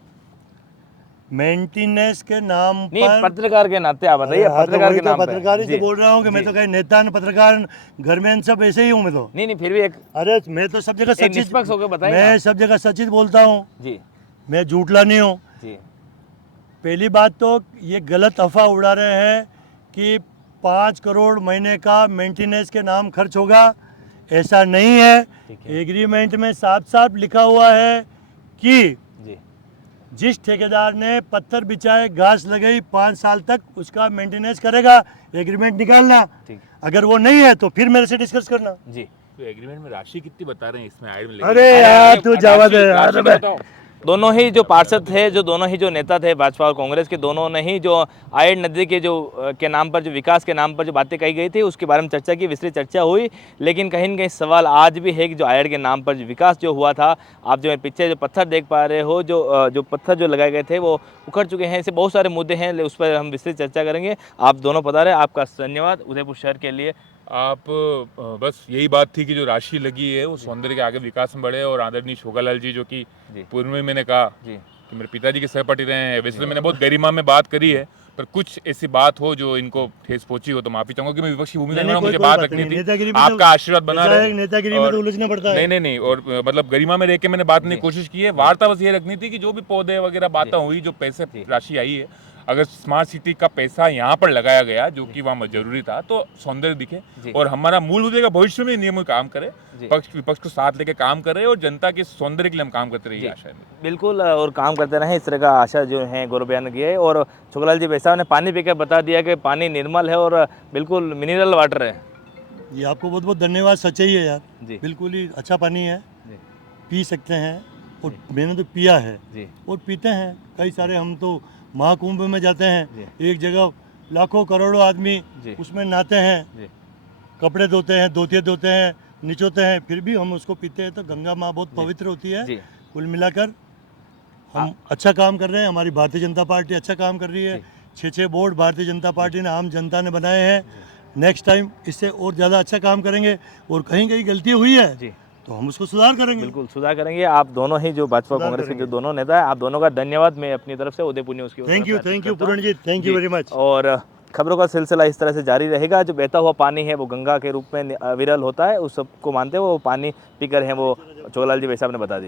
मेंटेनेंस के नाम नहीं, पर पत्रकार के नाते आप बताइए, हाँ, तो पत्रकार वही के तो नाम पे पत्रकार ही जी, तो बोल रहा हूँ कि मैं तो कहीं नेता न पत्रकार घर में इन सब ऐसे ही हूँ मैं तो। नहीं फिर भी एक अरे मैं तो सब जगह सच्ची निष्पक्ष होकर बताइए मैं ना। सब जगह सचित बोलता हूँ, जी मैं झूठला नहीं हूँ। जी पहली बात तो ये गलत अफवाह उड़ा रहे हैं कि 5 करोड़ महीने का मेंटेनेंस के नाम खर्च होगा, ऐसा नहीं है। ठीक है। एग्रीमेंट में साफ साफ लिखा हुआ है कि जी जिस ठेकेदार ने पत्थर बिछाए, घास लगाई, 5 साल तक उसका मेंटेनेंस करेगा, एग्रीमेंट निकालना। ठीक अगर वो नहीं है तो फिर मेरे से डिस्कस करना। जी तो एग्रीमेंट में राशि कितनी बता रहे हैं इसमें आयड में अरे यार तू जावा दे यार। राशि बताओ। दोनों ही जो पार्षद थे, जो दोनों ही जो नेता थे भाजपा और कांग्रेस के, दोनों ने ही जो आयड नदी के जो के नाम पर जो विकास के नाम पर जो बातें कही गई थी उसके बारे में चर्चा की, विस्तृत चर्चा हुई। लेकिन कहीं न कहीं सवाल आज भी है कि जो आयड के नाम पर जो विकास जो हुआ था, आप जो पीछे जो पत्थर देख पा रहे हो, जो पत्थर जो लगाए गए थे वो उखड़ चुके हैं। ऐसे बहुत सारे मुद्दे हैं, उस पर हम विस्तृत चर्चा करेंगे। आप दोनों बता रहे, आपका धन्यवाद उदयपुर शहर के लिए। आप बस यही बात थी कि जो राशि लगी है वो सौंदर्य के आगे विकास में बढ़े। और आदरणीय शोभालाल जी, जो कि जी। पूर्व में मैंने कहा जी कि मेरे पिताजी के सहपाठी रहे हैं, वैसे तो मैंने बहुत गरिमा में बात करी है, पर कुछ ऐसी बात हो जो इनको ठेस पहुंची हो तो माफी चाहूंगा कि मैं विपक्षी भूमिका में हूं, मुझे बात रखनी थी। नेतागिरी में आपका आशीर्वाद बना रहे। नेतागिरी में तो उलझना पड़ता है। नहीं और मतलब गरिमा में रह के मैंने बात करने की कोशिश की है। वार्ता बस ये रखनी थी कि जो भी पौधे वगैरह बातें हुई, जो पैसे राशि आई है, अगर स्मार्ट सिटी का पैसा यहाँ पर लगाया गया जो कि वहाँ जरूरी था तो सौंदर्य दिखे। और हमारा मूल मुद्दे का भविष्य में नियमों काम करे, पक्ष विपक्ष को साथ लेके काम करे और जनता के सौंदर्य के लिए हम काम करते रहिए, आशा है। बिल्कुल, और काम करते रहें, इस तरह का आशा जो है गौरव बयान की है। और छोकलाल जी वैसा ने पानी पीकर बता दिया कि पानी निर्मल है और बिल्कुल मिनरल वाटर है। ये आपको बहुत बहुत धन्यवाद, सच्चाई है यार। जी बिल्कुल ही अच्छा पानी है, जी पी सकते हैं। और मैंने तो पिया है जी और पीते हैं। कई सारे हम तो महाकुंभ में जाते हैं, एक जगह लाखों करोड़ों आदमी जी। उसमें नहाते हैं, जी कपड़े धोते हैं, धोते धोते हैं, निचोते हैं, फिर भी हम उसको पीते हैं। तो गंगा माँ बहुत पवित्र होती है। जी। कुल मिलाकर हम अच्छा काम कर रहे हैं। हमारी भारतीय जनता पार्टी अच्छा काम कर रही है। 6 बोर्ड भारतीय जनता पार्टी ने, आम जनता ने बनाए हैं। नेक्स्ट टाइम इससे और ज़्यादा अच्छा काम करेंगे। और कहीं कहीं गलती हुई है जी तो हम उसको सुधार करेंगे। बिल्कुल सुधार करेंगे। आप दोनों ही जो भाजपा सुधार कांग्रेस के जो करेंगे। दोनों नेता है, आप दोनों का धन्यवाद मैं अपनी तरफ से उदयपुर न्यूज़ की ओर थैंक से यू अर्पित करता हूं। पूरण जी, थैंक यू जी। Very much. और खबरों का सिलसिला इस तरह से जारी रहेगा। जो बहता हुआ पानी है वो गंगा के रूप में विरल होता है, उस सबको मानते हुए वो पानी पीकर है वो छोकलाल जी वैसा आपने बता दिया।